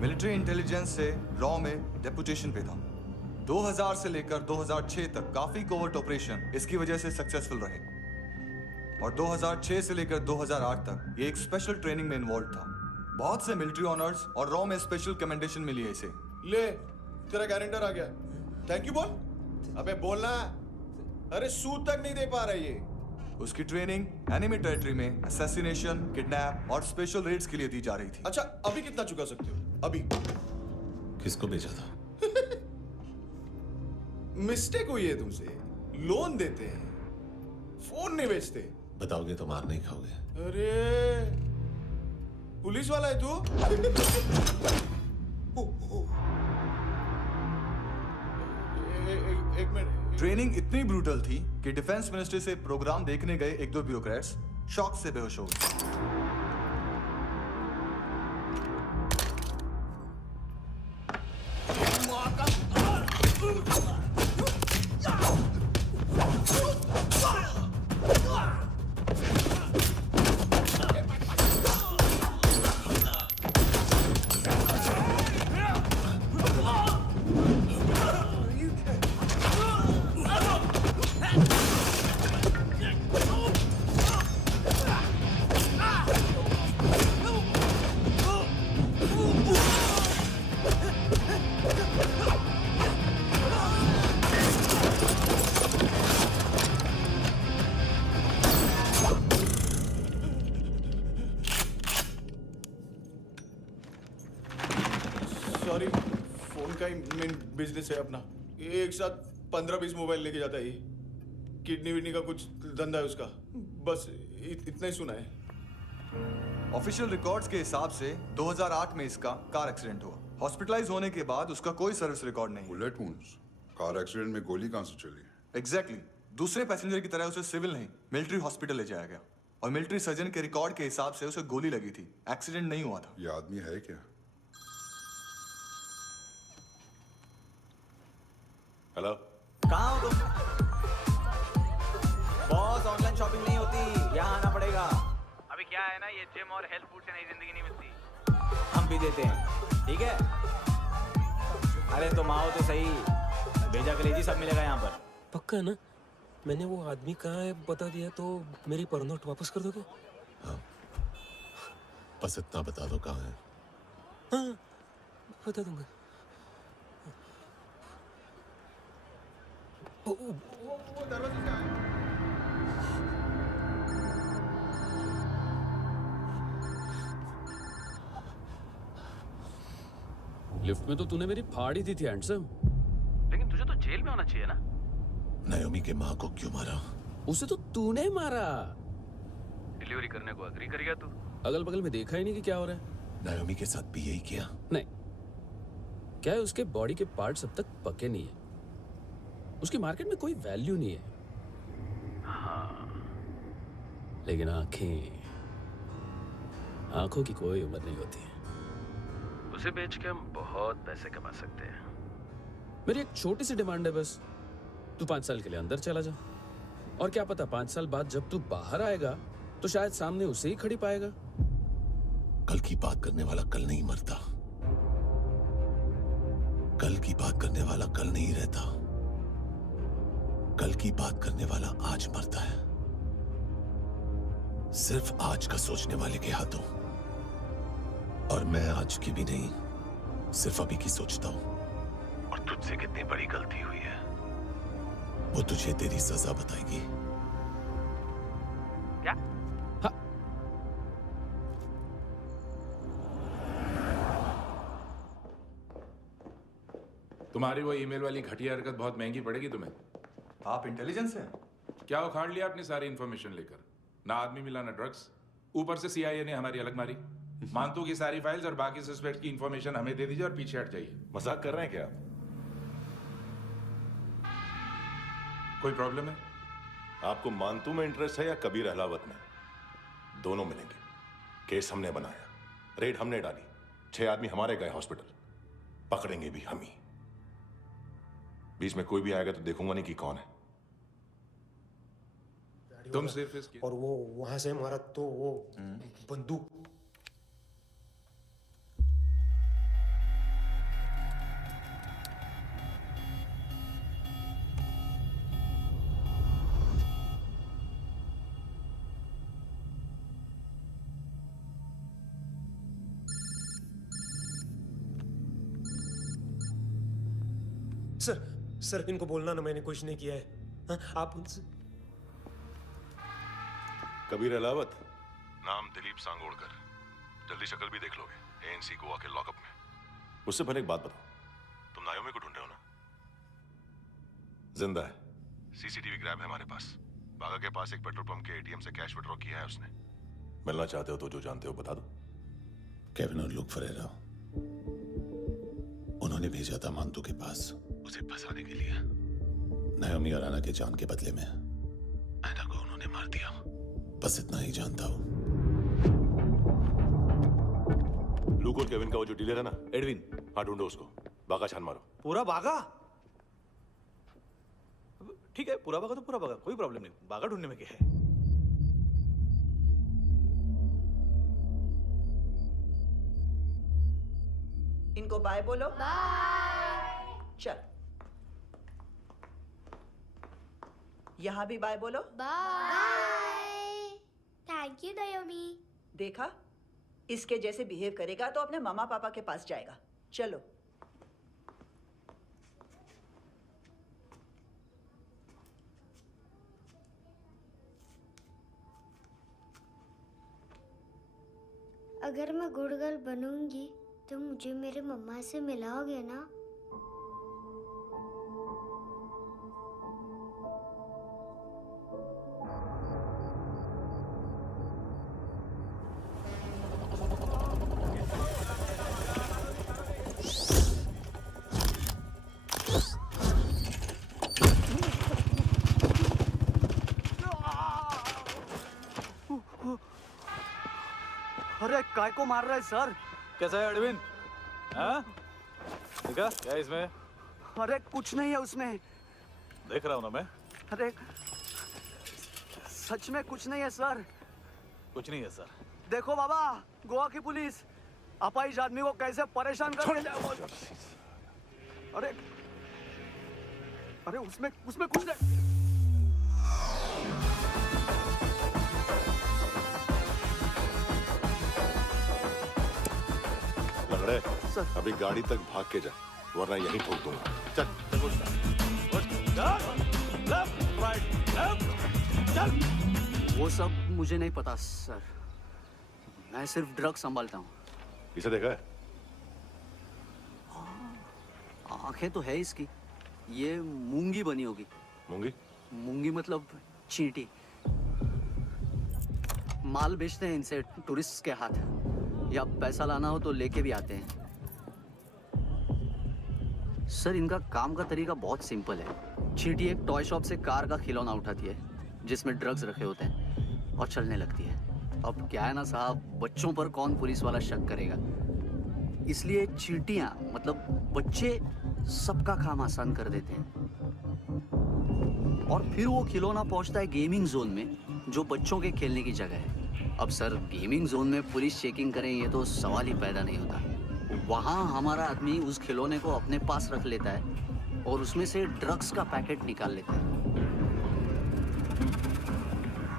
मिलिट्री इंटेलिजेंस से रॉ में डेपुटेशन पे था। 2000 से लेकर 2006 तक काफी कोवर्ट ऑपरेशन इसकी वजह से सक्सेसफुल रहे, और 2006 से लेकर 2008 तक ये एक स्पेशल ट्रेनिंग में इन्वॉल्व था। बहुत से मिलिट्री ऑनर्स और रॉ में स्पेशल कमेंडेशन मिली है इसे। ले, तेरा गारंटर आ गया। थैंक यू बोल। अबे बोलना। अरे सूद तक नहीं दे पा रहा ये। उसकी ट्रेनिंग एनिमी टेरिटरी में असैसिनेशन, किडनैप और स्पेशल रेड्स के लिए दी जा रही थी। अच्छा, अभी कितना चुका सकते हो? अभी किसको भेजा था? मिस्टेक हुई है तुमसे। लोन देते हैं, फोन नहीं बेचते। बताओगे तो मार नहीं खाओगे। अरे पुलिस वाला है तू? एक मिनट। ट्रेनिंग इतनी ब्रूटल थी कि डिफेंस मिनिस्ट्री से प्रोग्राम देखने गए एक दो ब्यूरोक्रेट्स शॉक से बेहोश हो गए। सॉरी, फोन का ही मेन बिजनेस है अपना। एक साथ 15-20 मोबाइल लेके जाता है ये। किडनी विडनी का कुछ धंधा है उसका। बस इतना ही सुना है। ऑफिशियल रिकॉर्ड्स के हिसाब से 2008 में इसका कार एक्सीडेंट हुआ। हॉस्पिटलाइज होने के बाद उसका कोई सर्विस रिकॉर्ड नहीं। Bullet wounds. कार एक्सीडेंट में गोली कहां से चली? एग्जैक्टली। दूसरे पैसेंजर की तरह उसे सिविल नहीं, मिलिट्री हॉस्पिटल ले जाया गया और मिलिट्री सर्जन के रिकॉर्ड के हिसाब से उसे गोली लगी थी। एक्सीडेंट नहीं हुआ था। ये आदमी है क्या? हेलो, कहाँ हो तुम? बॉस, ऑनलाइन शॉपिंग नहीं होती, यहाँ आना पड़ेगा। अभी क्या है ना, ये जिम और हेल्थ फूड से नई जिंदगी नहीं मिलती। हम भी देते हैं, ठीक है? अरे तुम आओ तो सही, भेजा कलेजी सब मिलेगा यहाँ पर। पक्का ना? मैंने वो आदमी कहाँ है बता दिया तो मेरी परनोट वापस कर दोगे? हाँ, बस इतना बता दो कहाँ है। हाँ, बता दूंगा। लिफ्ट में तो तूने मेरी फाड़ ही दी थी हैंडसम। लेकिन तुझे तो जेल में होना चाहिए ना। नायोमी के माँ को क्यों मारा? उसे तो तूने मारा। डिलीवरी करने को अग्री कर गया तू। अगल बगल में देखा ही नहीं कि क्या हो रहा है। नायोमी के साथ भी यही किया? नहीं, क्या है उसके बॉडी के पार्ट्स अब तक पके नहीं है। उसकी मार्केट में कोई वैल्यू नहीं है। हाँ, लेकिन आंखों की कोई उम्र नहीं होती है। उसे बेच के हम बहुत पैसे कमा सकते हैं। मेरी एक छोटी सी डिमांड है बस। तू 5 साल के लिए अंदर चला जा, और क्या पता 5 साल बाद जब तू बाहर आएगा तो शायद सामने उसे ही खड़ी पाएगा। कल की बात करने वाला कल नहीं मरता। कल की बात करने वाला कल नहीं रहता। कल की बात करने वाला आज मरता है। सिर्फ आज का सोचने वाले के हाथों। और मैं आज की भी नहीं, सिर्फ अभी की सोचता हूं। और तुझसे कितनी बड़ी गलती हुई है वो तुझे तेरी सजा बताएगी। क्या? हाँ। तुम्हारी वो ईमेल वाली घटिया हरकत बहुत महंगी पड़ेगी तुम्हें। आप इंटेलिजेंस हैं? क्या उखाड़ लिया अपनी सारी इंफॉर्मेशन लेकर? ना आदमी मिला ना ड्रग्स, ऊपर से CIA ने हमारी अलग मारी। मानतू की सारी फाइल्स और बाकी सस्पेक्ट की इंफॉर्मेशन हमें दे दीजिए और पीछे हट जाइए। मजाक कर रहे हैं क्या आप? कोई प्रॉब्लम है? आपको मानतू में इंटरेस्ट है या कबीर अहलावत में? दोनों मिलेंगे। केस हमने बनाया, रेड हमने डाली, 6 आदमी हमारे गए हॉस्पिटल, पकड़ेंगे भी हम ही। बीच में कोई भी आएगा तो देखूंगा नहीं कि कौन है। तुम सिर्फ इसकी और वो वहां से मारा तो वो बंदूक। सर इनको बोलना ना मैंने कुछ नहीं किया है। आप उनसे कबीर अलावत, नाम दिलीप सांगोड़कर। जल्दी शक्ल भी देख लोगे एएनसी गोवा के लॉकअप में। उससे पहले एक बात बताओ, तुम नायोमी को ढूंढ रहे हो ना? जिंदा है, सीसीटीवी ग्रैब है हमारे पास। बागा के पास एक पेट्रोल पंप के एटीएम से कैश विड्रॉ किया है उसने। मिलना चाहते हो तो जो जानते हो बता दो। केविन और लुक फरेरा, उन्होंने भेजा था मांतू के पास उसे फंसाने के लिए। नायोमी और आना के जान के बदले में एना को उन्होंने मार दिया। बस इतना ही जानता हूं। लुक और केविन का वो जो डीलर है ना, एडविन, हाँ ढूंढो उसको। बागा छान मारो। पूरा बागा? ठीक है, पूरा बागा तो पूरा बागा, कोई प्रॉब्लम नहीं। बागा ढूंढने में क्या है? इनको बाय बोलो। बाय। चल, यहां भी बाय बोलो। बाय। Thank you नायोमी। देखा, इसके जैसे बिहेव करेगा तो अपने मामा पापा के पास जाएगा। चलो। अगर मैं गुड गर्ल बनूंगी तो मुझे मेरे मम्मा से मिलाओगे ना? अरे काय को मार रहा है सर? कैसा है एडविन? हाँ? देखा क्या है इसमें? अरे कुछ नहीं है उसमें। देख रहा हूँ ना मैं। अरे सच में कुछ नहीं है सर। कुछ नहीं है सर। देखो बाबा, गोवा की पुलिस अपाहिज आदमी को कैसे परेशान कर रही है। अरे अरे उसमें कुछ नहीं। लंगड़े, अभी गाड़ी तक भाग के जा, वरना यहीं ठोक दूंगा। चल। वो सब मुझे नहीं पता सर। मैं सिर्फ ड्रग संभालता हूँ। इसे देखा है? आंखें तो है इसकी। ये मूंगी बनी होगी। मूंगी? मूंगी मतलब चींटी। माल बेचते हैं इनसे टूरिस्ट के हाथ, या पैसा लाना हो तो लेके भी आते हैं। सर, इनका काम का तरीका बहुत सिंपल है। चींटी एक टॉय शॉप से कार का खिलौना उठाती है जिसमें ड्रग्स रखे होते हैं और चलने लगती है। अब क्या है ना साहब, बच्चों पर कौन पुलिस वाला शक करेगा, इसलिए चींटियां मतलब बच्चे सबका काम आसान कर देते हैं। और फिर वो खिलौना पहुंचता है गेमिंग जोन में, जो बच्चों के खेलने की जगह है। अब सर, गेमिंग जोन में पुलिस चेकिंग करें ये तो सवाल ही पैदा नहीं होता। वहाँ हमारा आदमी उस खिलौने को अपने पास रख लेता है और उसमें से ड्रग्स का पैकेट निकाल लेता है,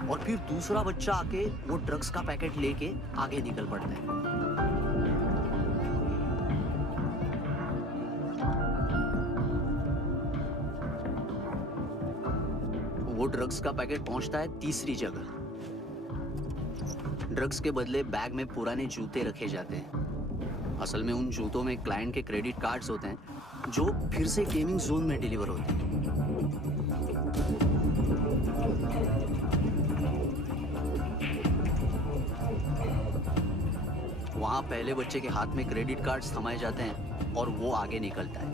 और फिर दूसरा बच्चा आके वो ड्रग्स का पैकेट लेके आगे निकल पड़ता है। वो ड्रग्स का पैकेट पहुंचता है तीसरी जगह। ड्रग्स के बदले बैग में पुराने जूते रखे जाते हैं। असल में उन जूतों में क्लाइंट के क्रेडिट कार्ड्स होते हैं जो फिर से गेमिंग जोन में डिलीवर होते हैं। वहां पहले बच्चे के हाथ में क्रेडिट कार्ड्स थमाए जाते हैं और वो आगे निकलता है।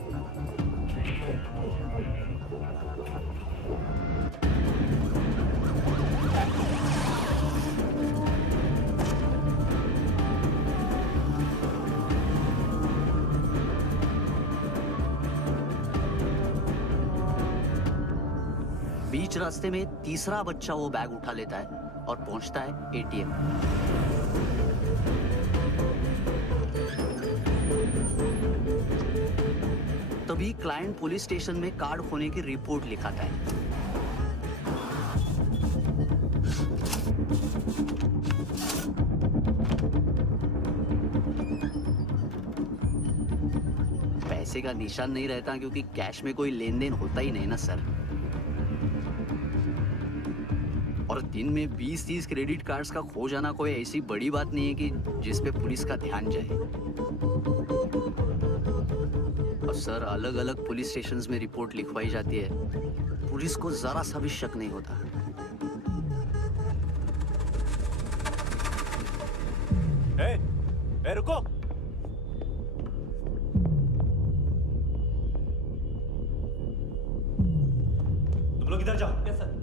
बीच रास्ते में तीसरा बच्चा वो बैग उठा लेता है और पहुंचता है एटीएम। तभी क्लाइंट पुलिस स्टेशन में कार्ड खोने की रिपोर्ट लिखाता है। पैसे का निशान नहीं रहता क्योंकि कैश में कोई लेन देन होता ही नहीं ना सर। दिन में 20-30 क्रेडिट कार्ड्स का खो जाना कोई ऐसी बड़ी बात नहीं है कि जिस पे पुलिस का ध्यान जाए। और सर, अलग अलग पुलिस स्टेशंस में रिपोर्ट लिखवाई जाती है, पुलिस को जरा सा भी शक नहीं होता। ए, रुको। तुम लोग इधर जाओ। Yes sir.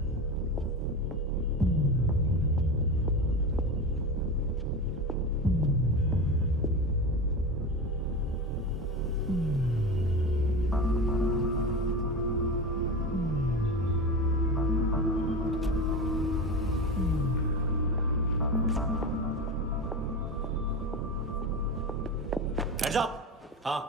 Hands up! हाँ।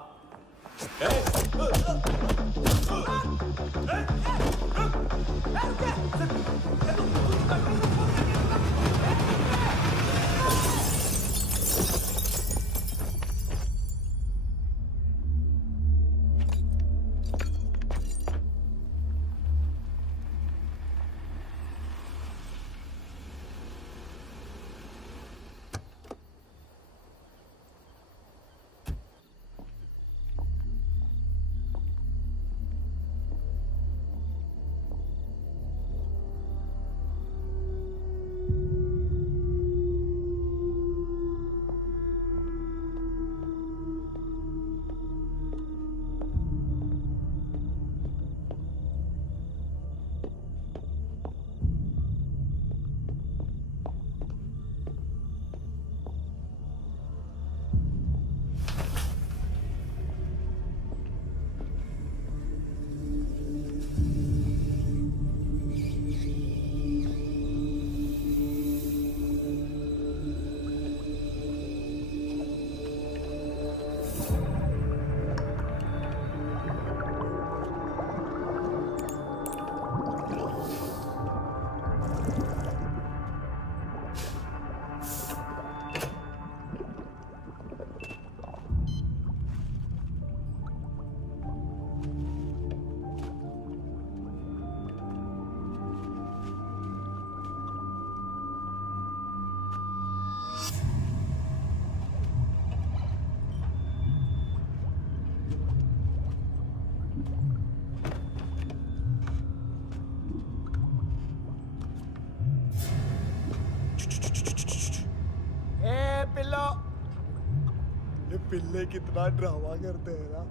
पिल्ले कितना ड्रामा करते हैं ना।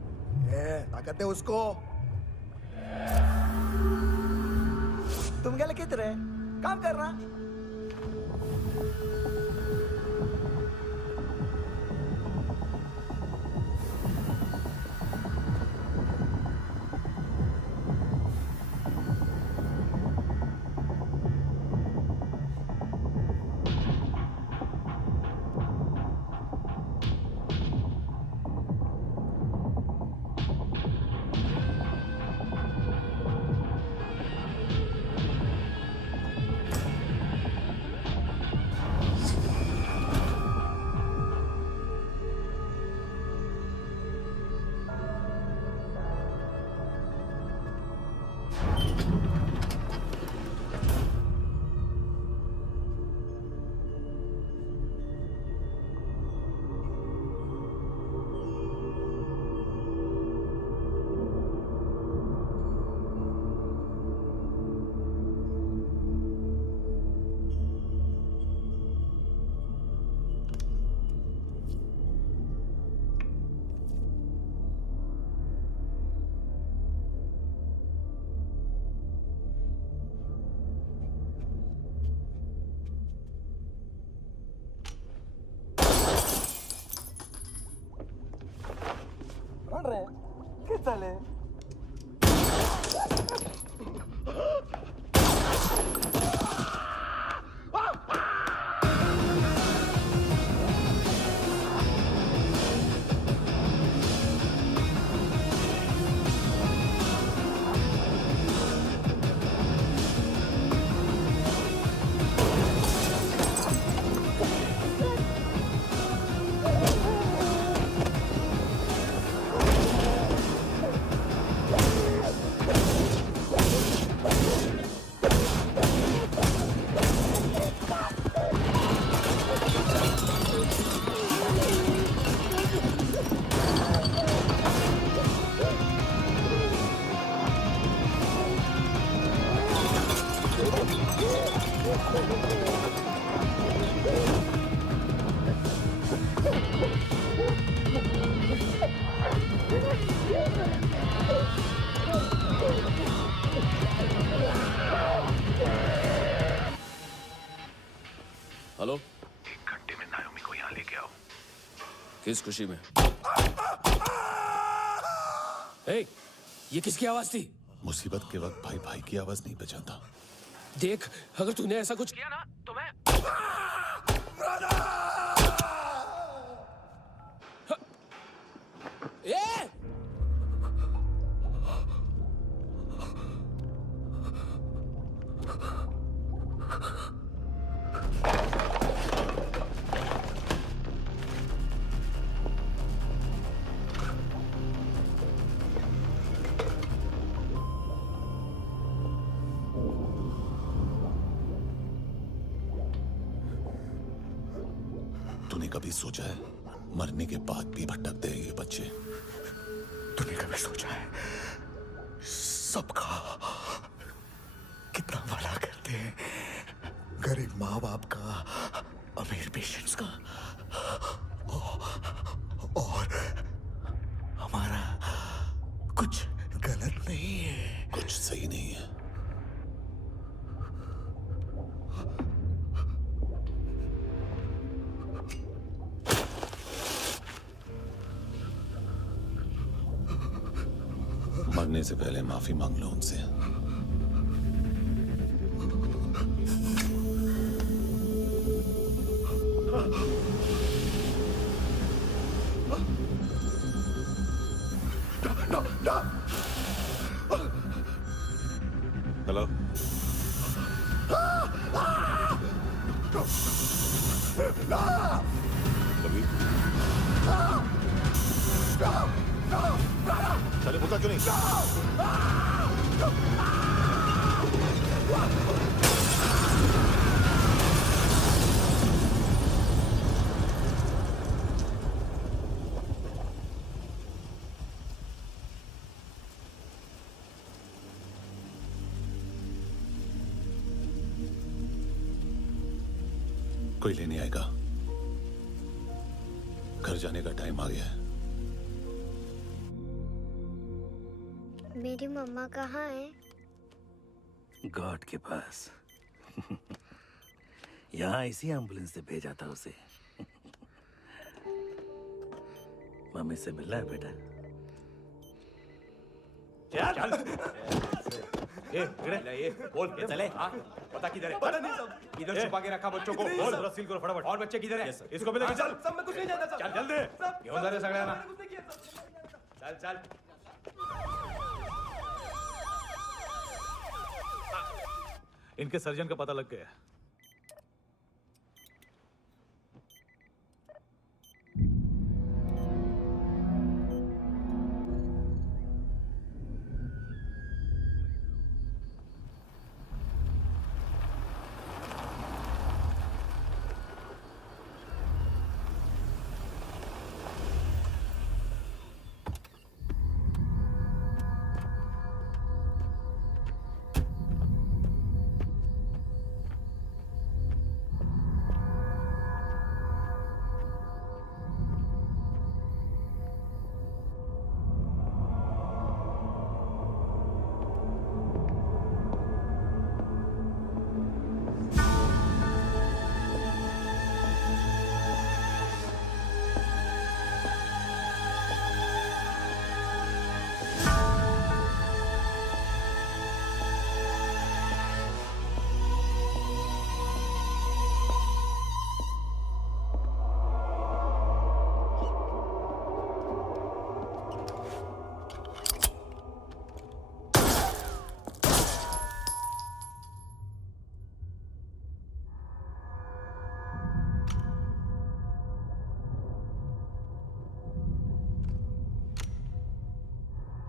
ताकत है उसको। तुम क्या लिखित रहे? काम कर रहा। ¿Qué tal? हेलो, 1 घंटे में नायोमी को यहाँ लेके आओ। किस खुशी में? ए, ये किसकी आवाज थी? मुसीबत के वक्त भाई भाई की आवाज नहीं बचाता। देख, अगर तूने ऐसा कुछ किया ना तो मैं ए! तूने कभी सोचा है मरने के बाद भी भटकते हैं ये बच्चे? तूने कभी सोचा है सबका कितना भला करते हैं? गरीब माँ बाप का, अमीर पेशेंट्स का, और हमारा कुछ गलत नहीं है, कुछ सही नहीं है। मरने से पहले माफी मांग लो उनसे। हेलो, चले बोलता क्यों नहीं? कोई लेने आएगा। घर जाने का टाइम आ गया है। मेरी मम्मा कहाँ है? गॉड के पास। यहाँ इसी एम्बुलेंस से भेजा था उसे। मम्मी से मिलना है बेटा। चल ये बोल ये चले। हाँ पता किधर है? पता नहीं सब इधर छुपा के रखा बच्चों को। बोल पूरा सील करो फटाफट। और बच्चे किधर है? इसको भी लेके चल। सब मैं कुछ नहीं जानता। चल जल्दी घेऊन जा रे सगळ्यांना। चल चल इनके सर्जन का पता लग गया।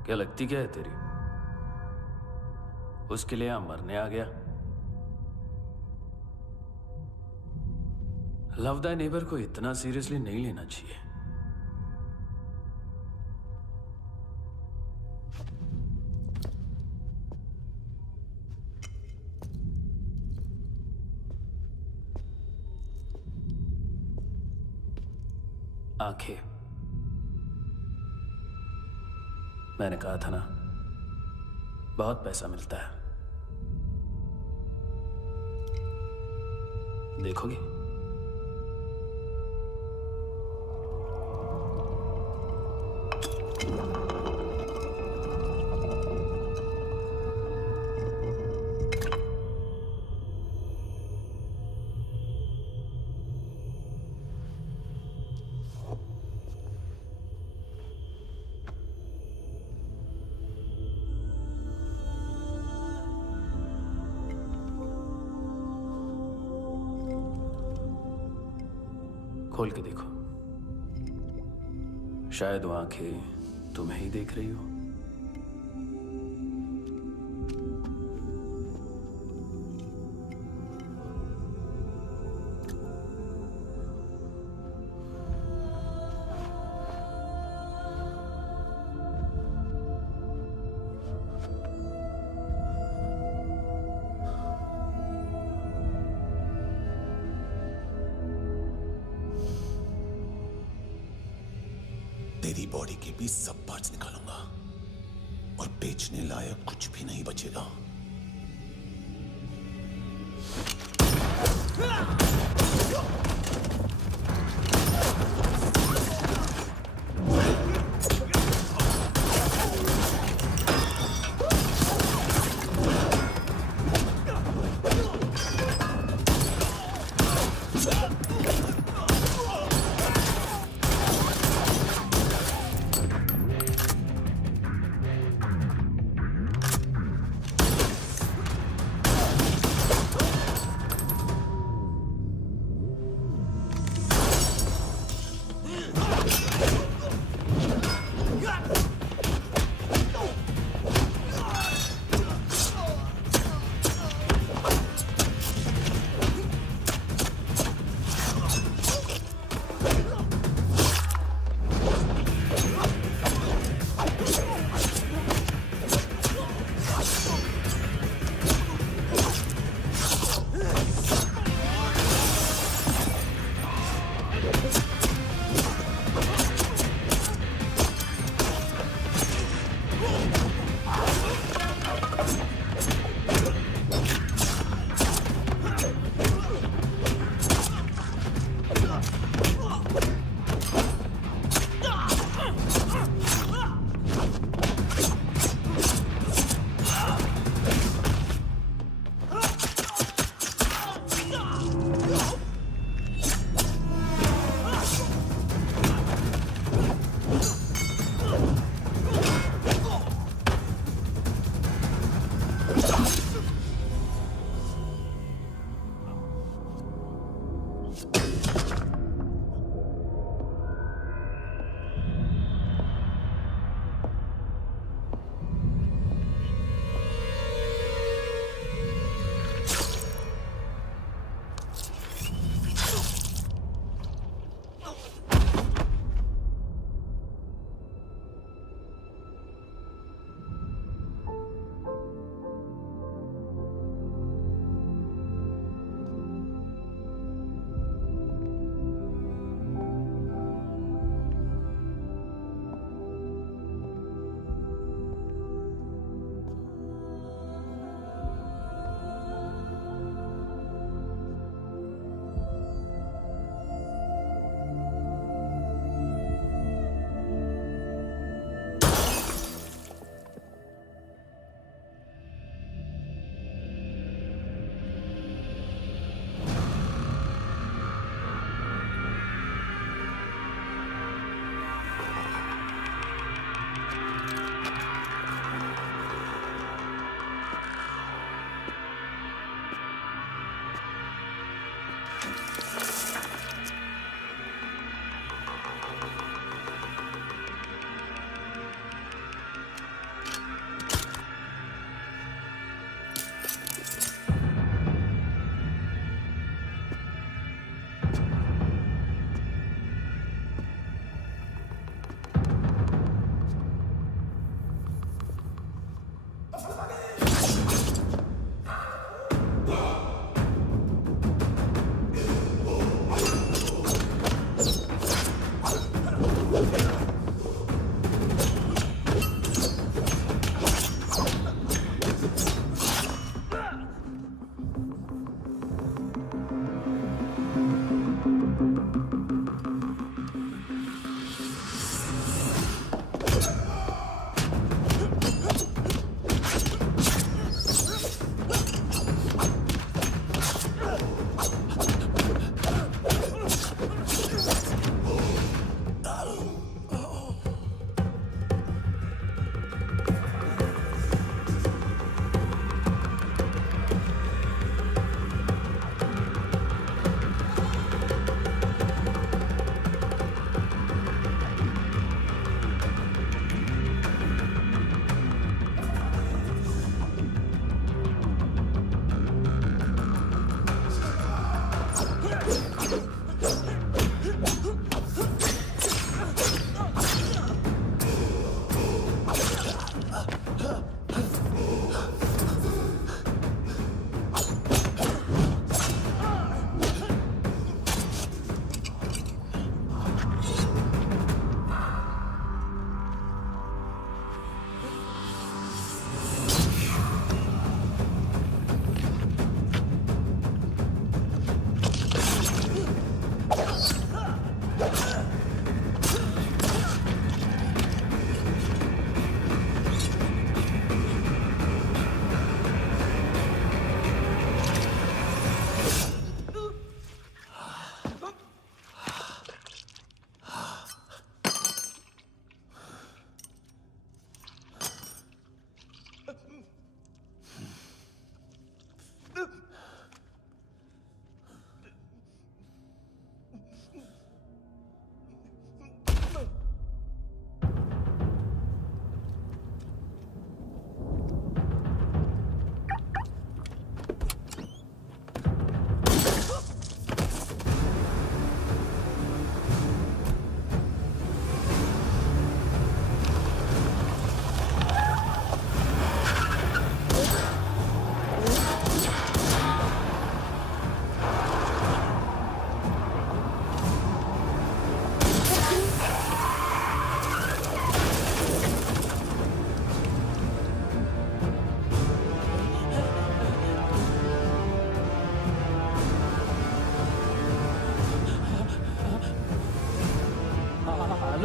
क्या लगती क्या है तेरी? उसके लिए यहां मरने आ गया? लव द नेबर को इतना सीरियसली नहीं लेना चाहिए। आंखें, मैंने कहा था ना, बहुत पैसा मिलता है। देखोगी? खोल के देखो, शायद वो आंखें तुम्हें ही देख रही हो। तेरी बॉडी के भी सब पार्ट्स निकालूंगा और बेचने लायक कुछ भी नहीं बचेगा।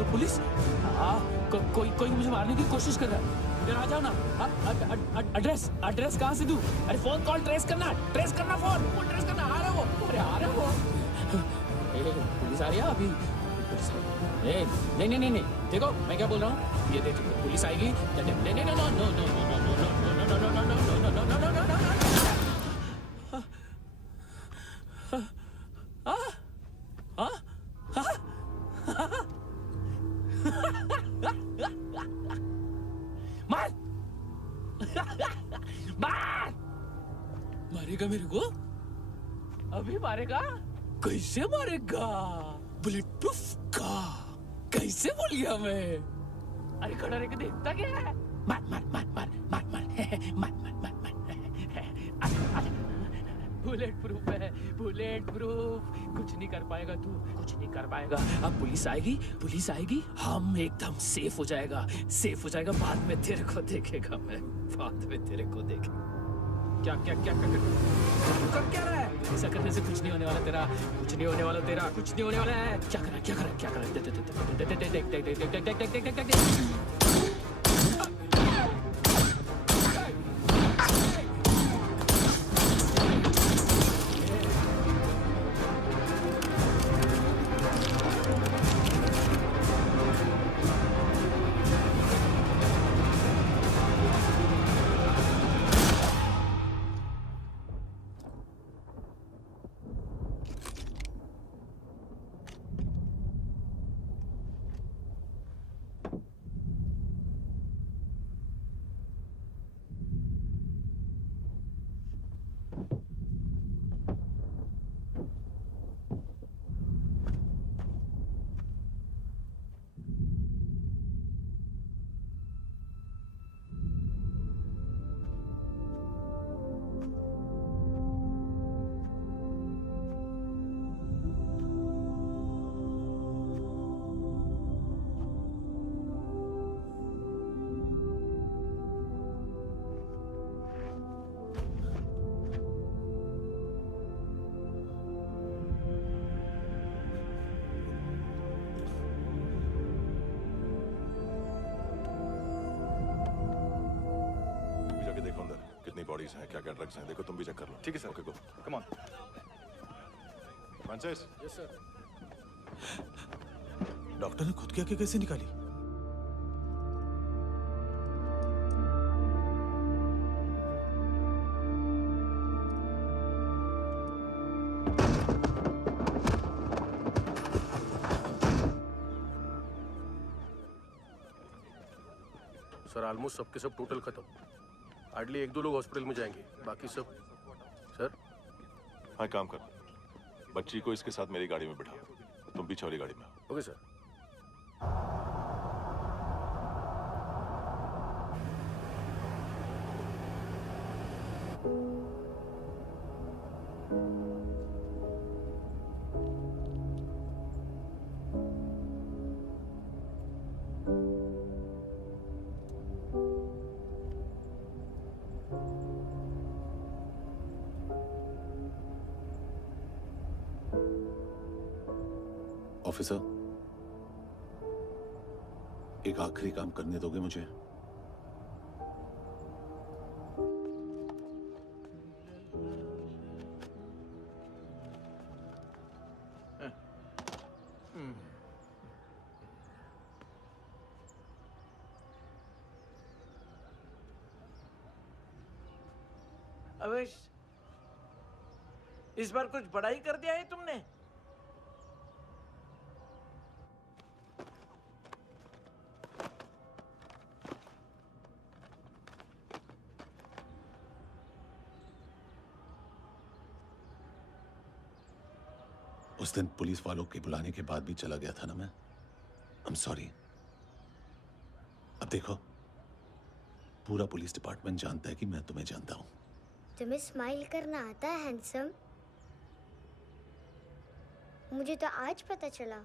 हेलो पुलिस, कोई मुझे मारने की कोशिश कर रहा है, इधर आ जाओ ना। एड्रेस कहाँ से दूं? अरे फोन कॉल ट्रेस करना फोन ट्रेस करना। आ रहा वो, अरे आ रहा वो। पुलिस आ रही है अभी। नहीं, देखो मैं क्या बोल रहा हूँ, ये देखो पुलिस आएगी। मारेगा मेरे को? अभी मारेगा? कैसे मारेगा? बुलेट प्रूफ का कैसे बोल गया मैं? अरे खड़ा रह के देखता क्या है? मार बुलेट प्रूफ है, बुलेट प्रूफ। कुछ नहीं कर पाएगा तू, कुछ नहीं कर पाएगा। अब पुलिस आएगी, हम एकदम सेफ हो जाएगा। बाद में तेरे को देखेगा मैं, बाद में तेरे को देखेगा। क्या कर क्या रहा है? ऐसा करने से कुछ नहीं होने वाला तेरा, कुछ नहीं होने वाला है। क्या कर रहा है? बॉडीज हैं, क्या ड्रग्स हैं, देखो तुम भी चेक कर लो। ठीक है sir. Okay go, come on. Francis. Yes sir. Doctor ने खुद की आंखें कैसे निकाली? सर ऑलमोस्ट सबके सब टोटल खत्म। हार्डली 1-2 लोग हॉस्पिटल में जाएंगे, बाकी सब। सर हाँ, काम कर, बच्ची को इसके साथ मेरी गाड़ी में बिठा, तुम पीछे वाली गाड़ी में। Okay sir. ऑफिसर, एक आखिरी काम करने दोगे मुझे? अवेश, इस बार कुछ बड़ा ही कर दिया है तुमने। उस दिन पुलिस वालों के बुलाने के बाद भी चला गया था ना मैं। I'm sorry। अब देखो, पूरा पुलिस डिपार्टमेंट जानता है कि मैं तुम्हें जानता हूं। तुम्हें स्माइल करना आता है हैंडसम? मुझे तो आज पता चला।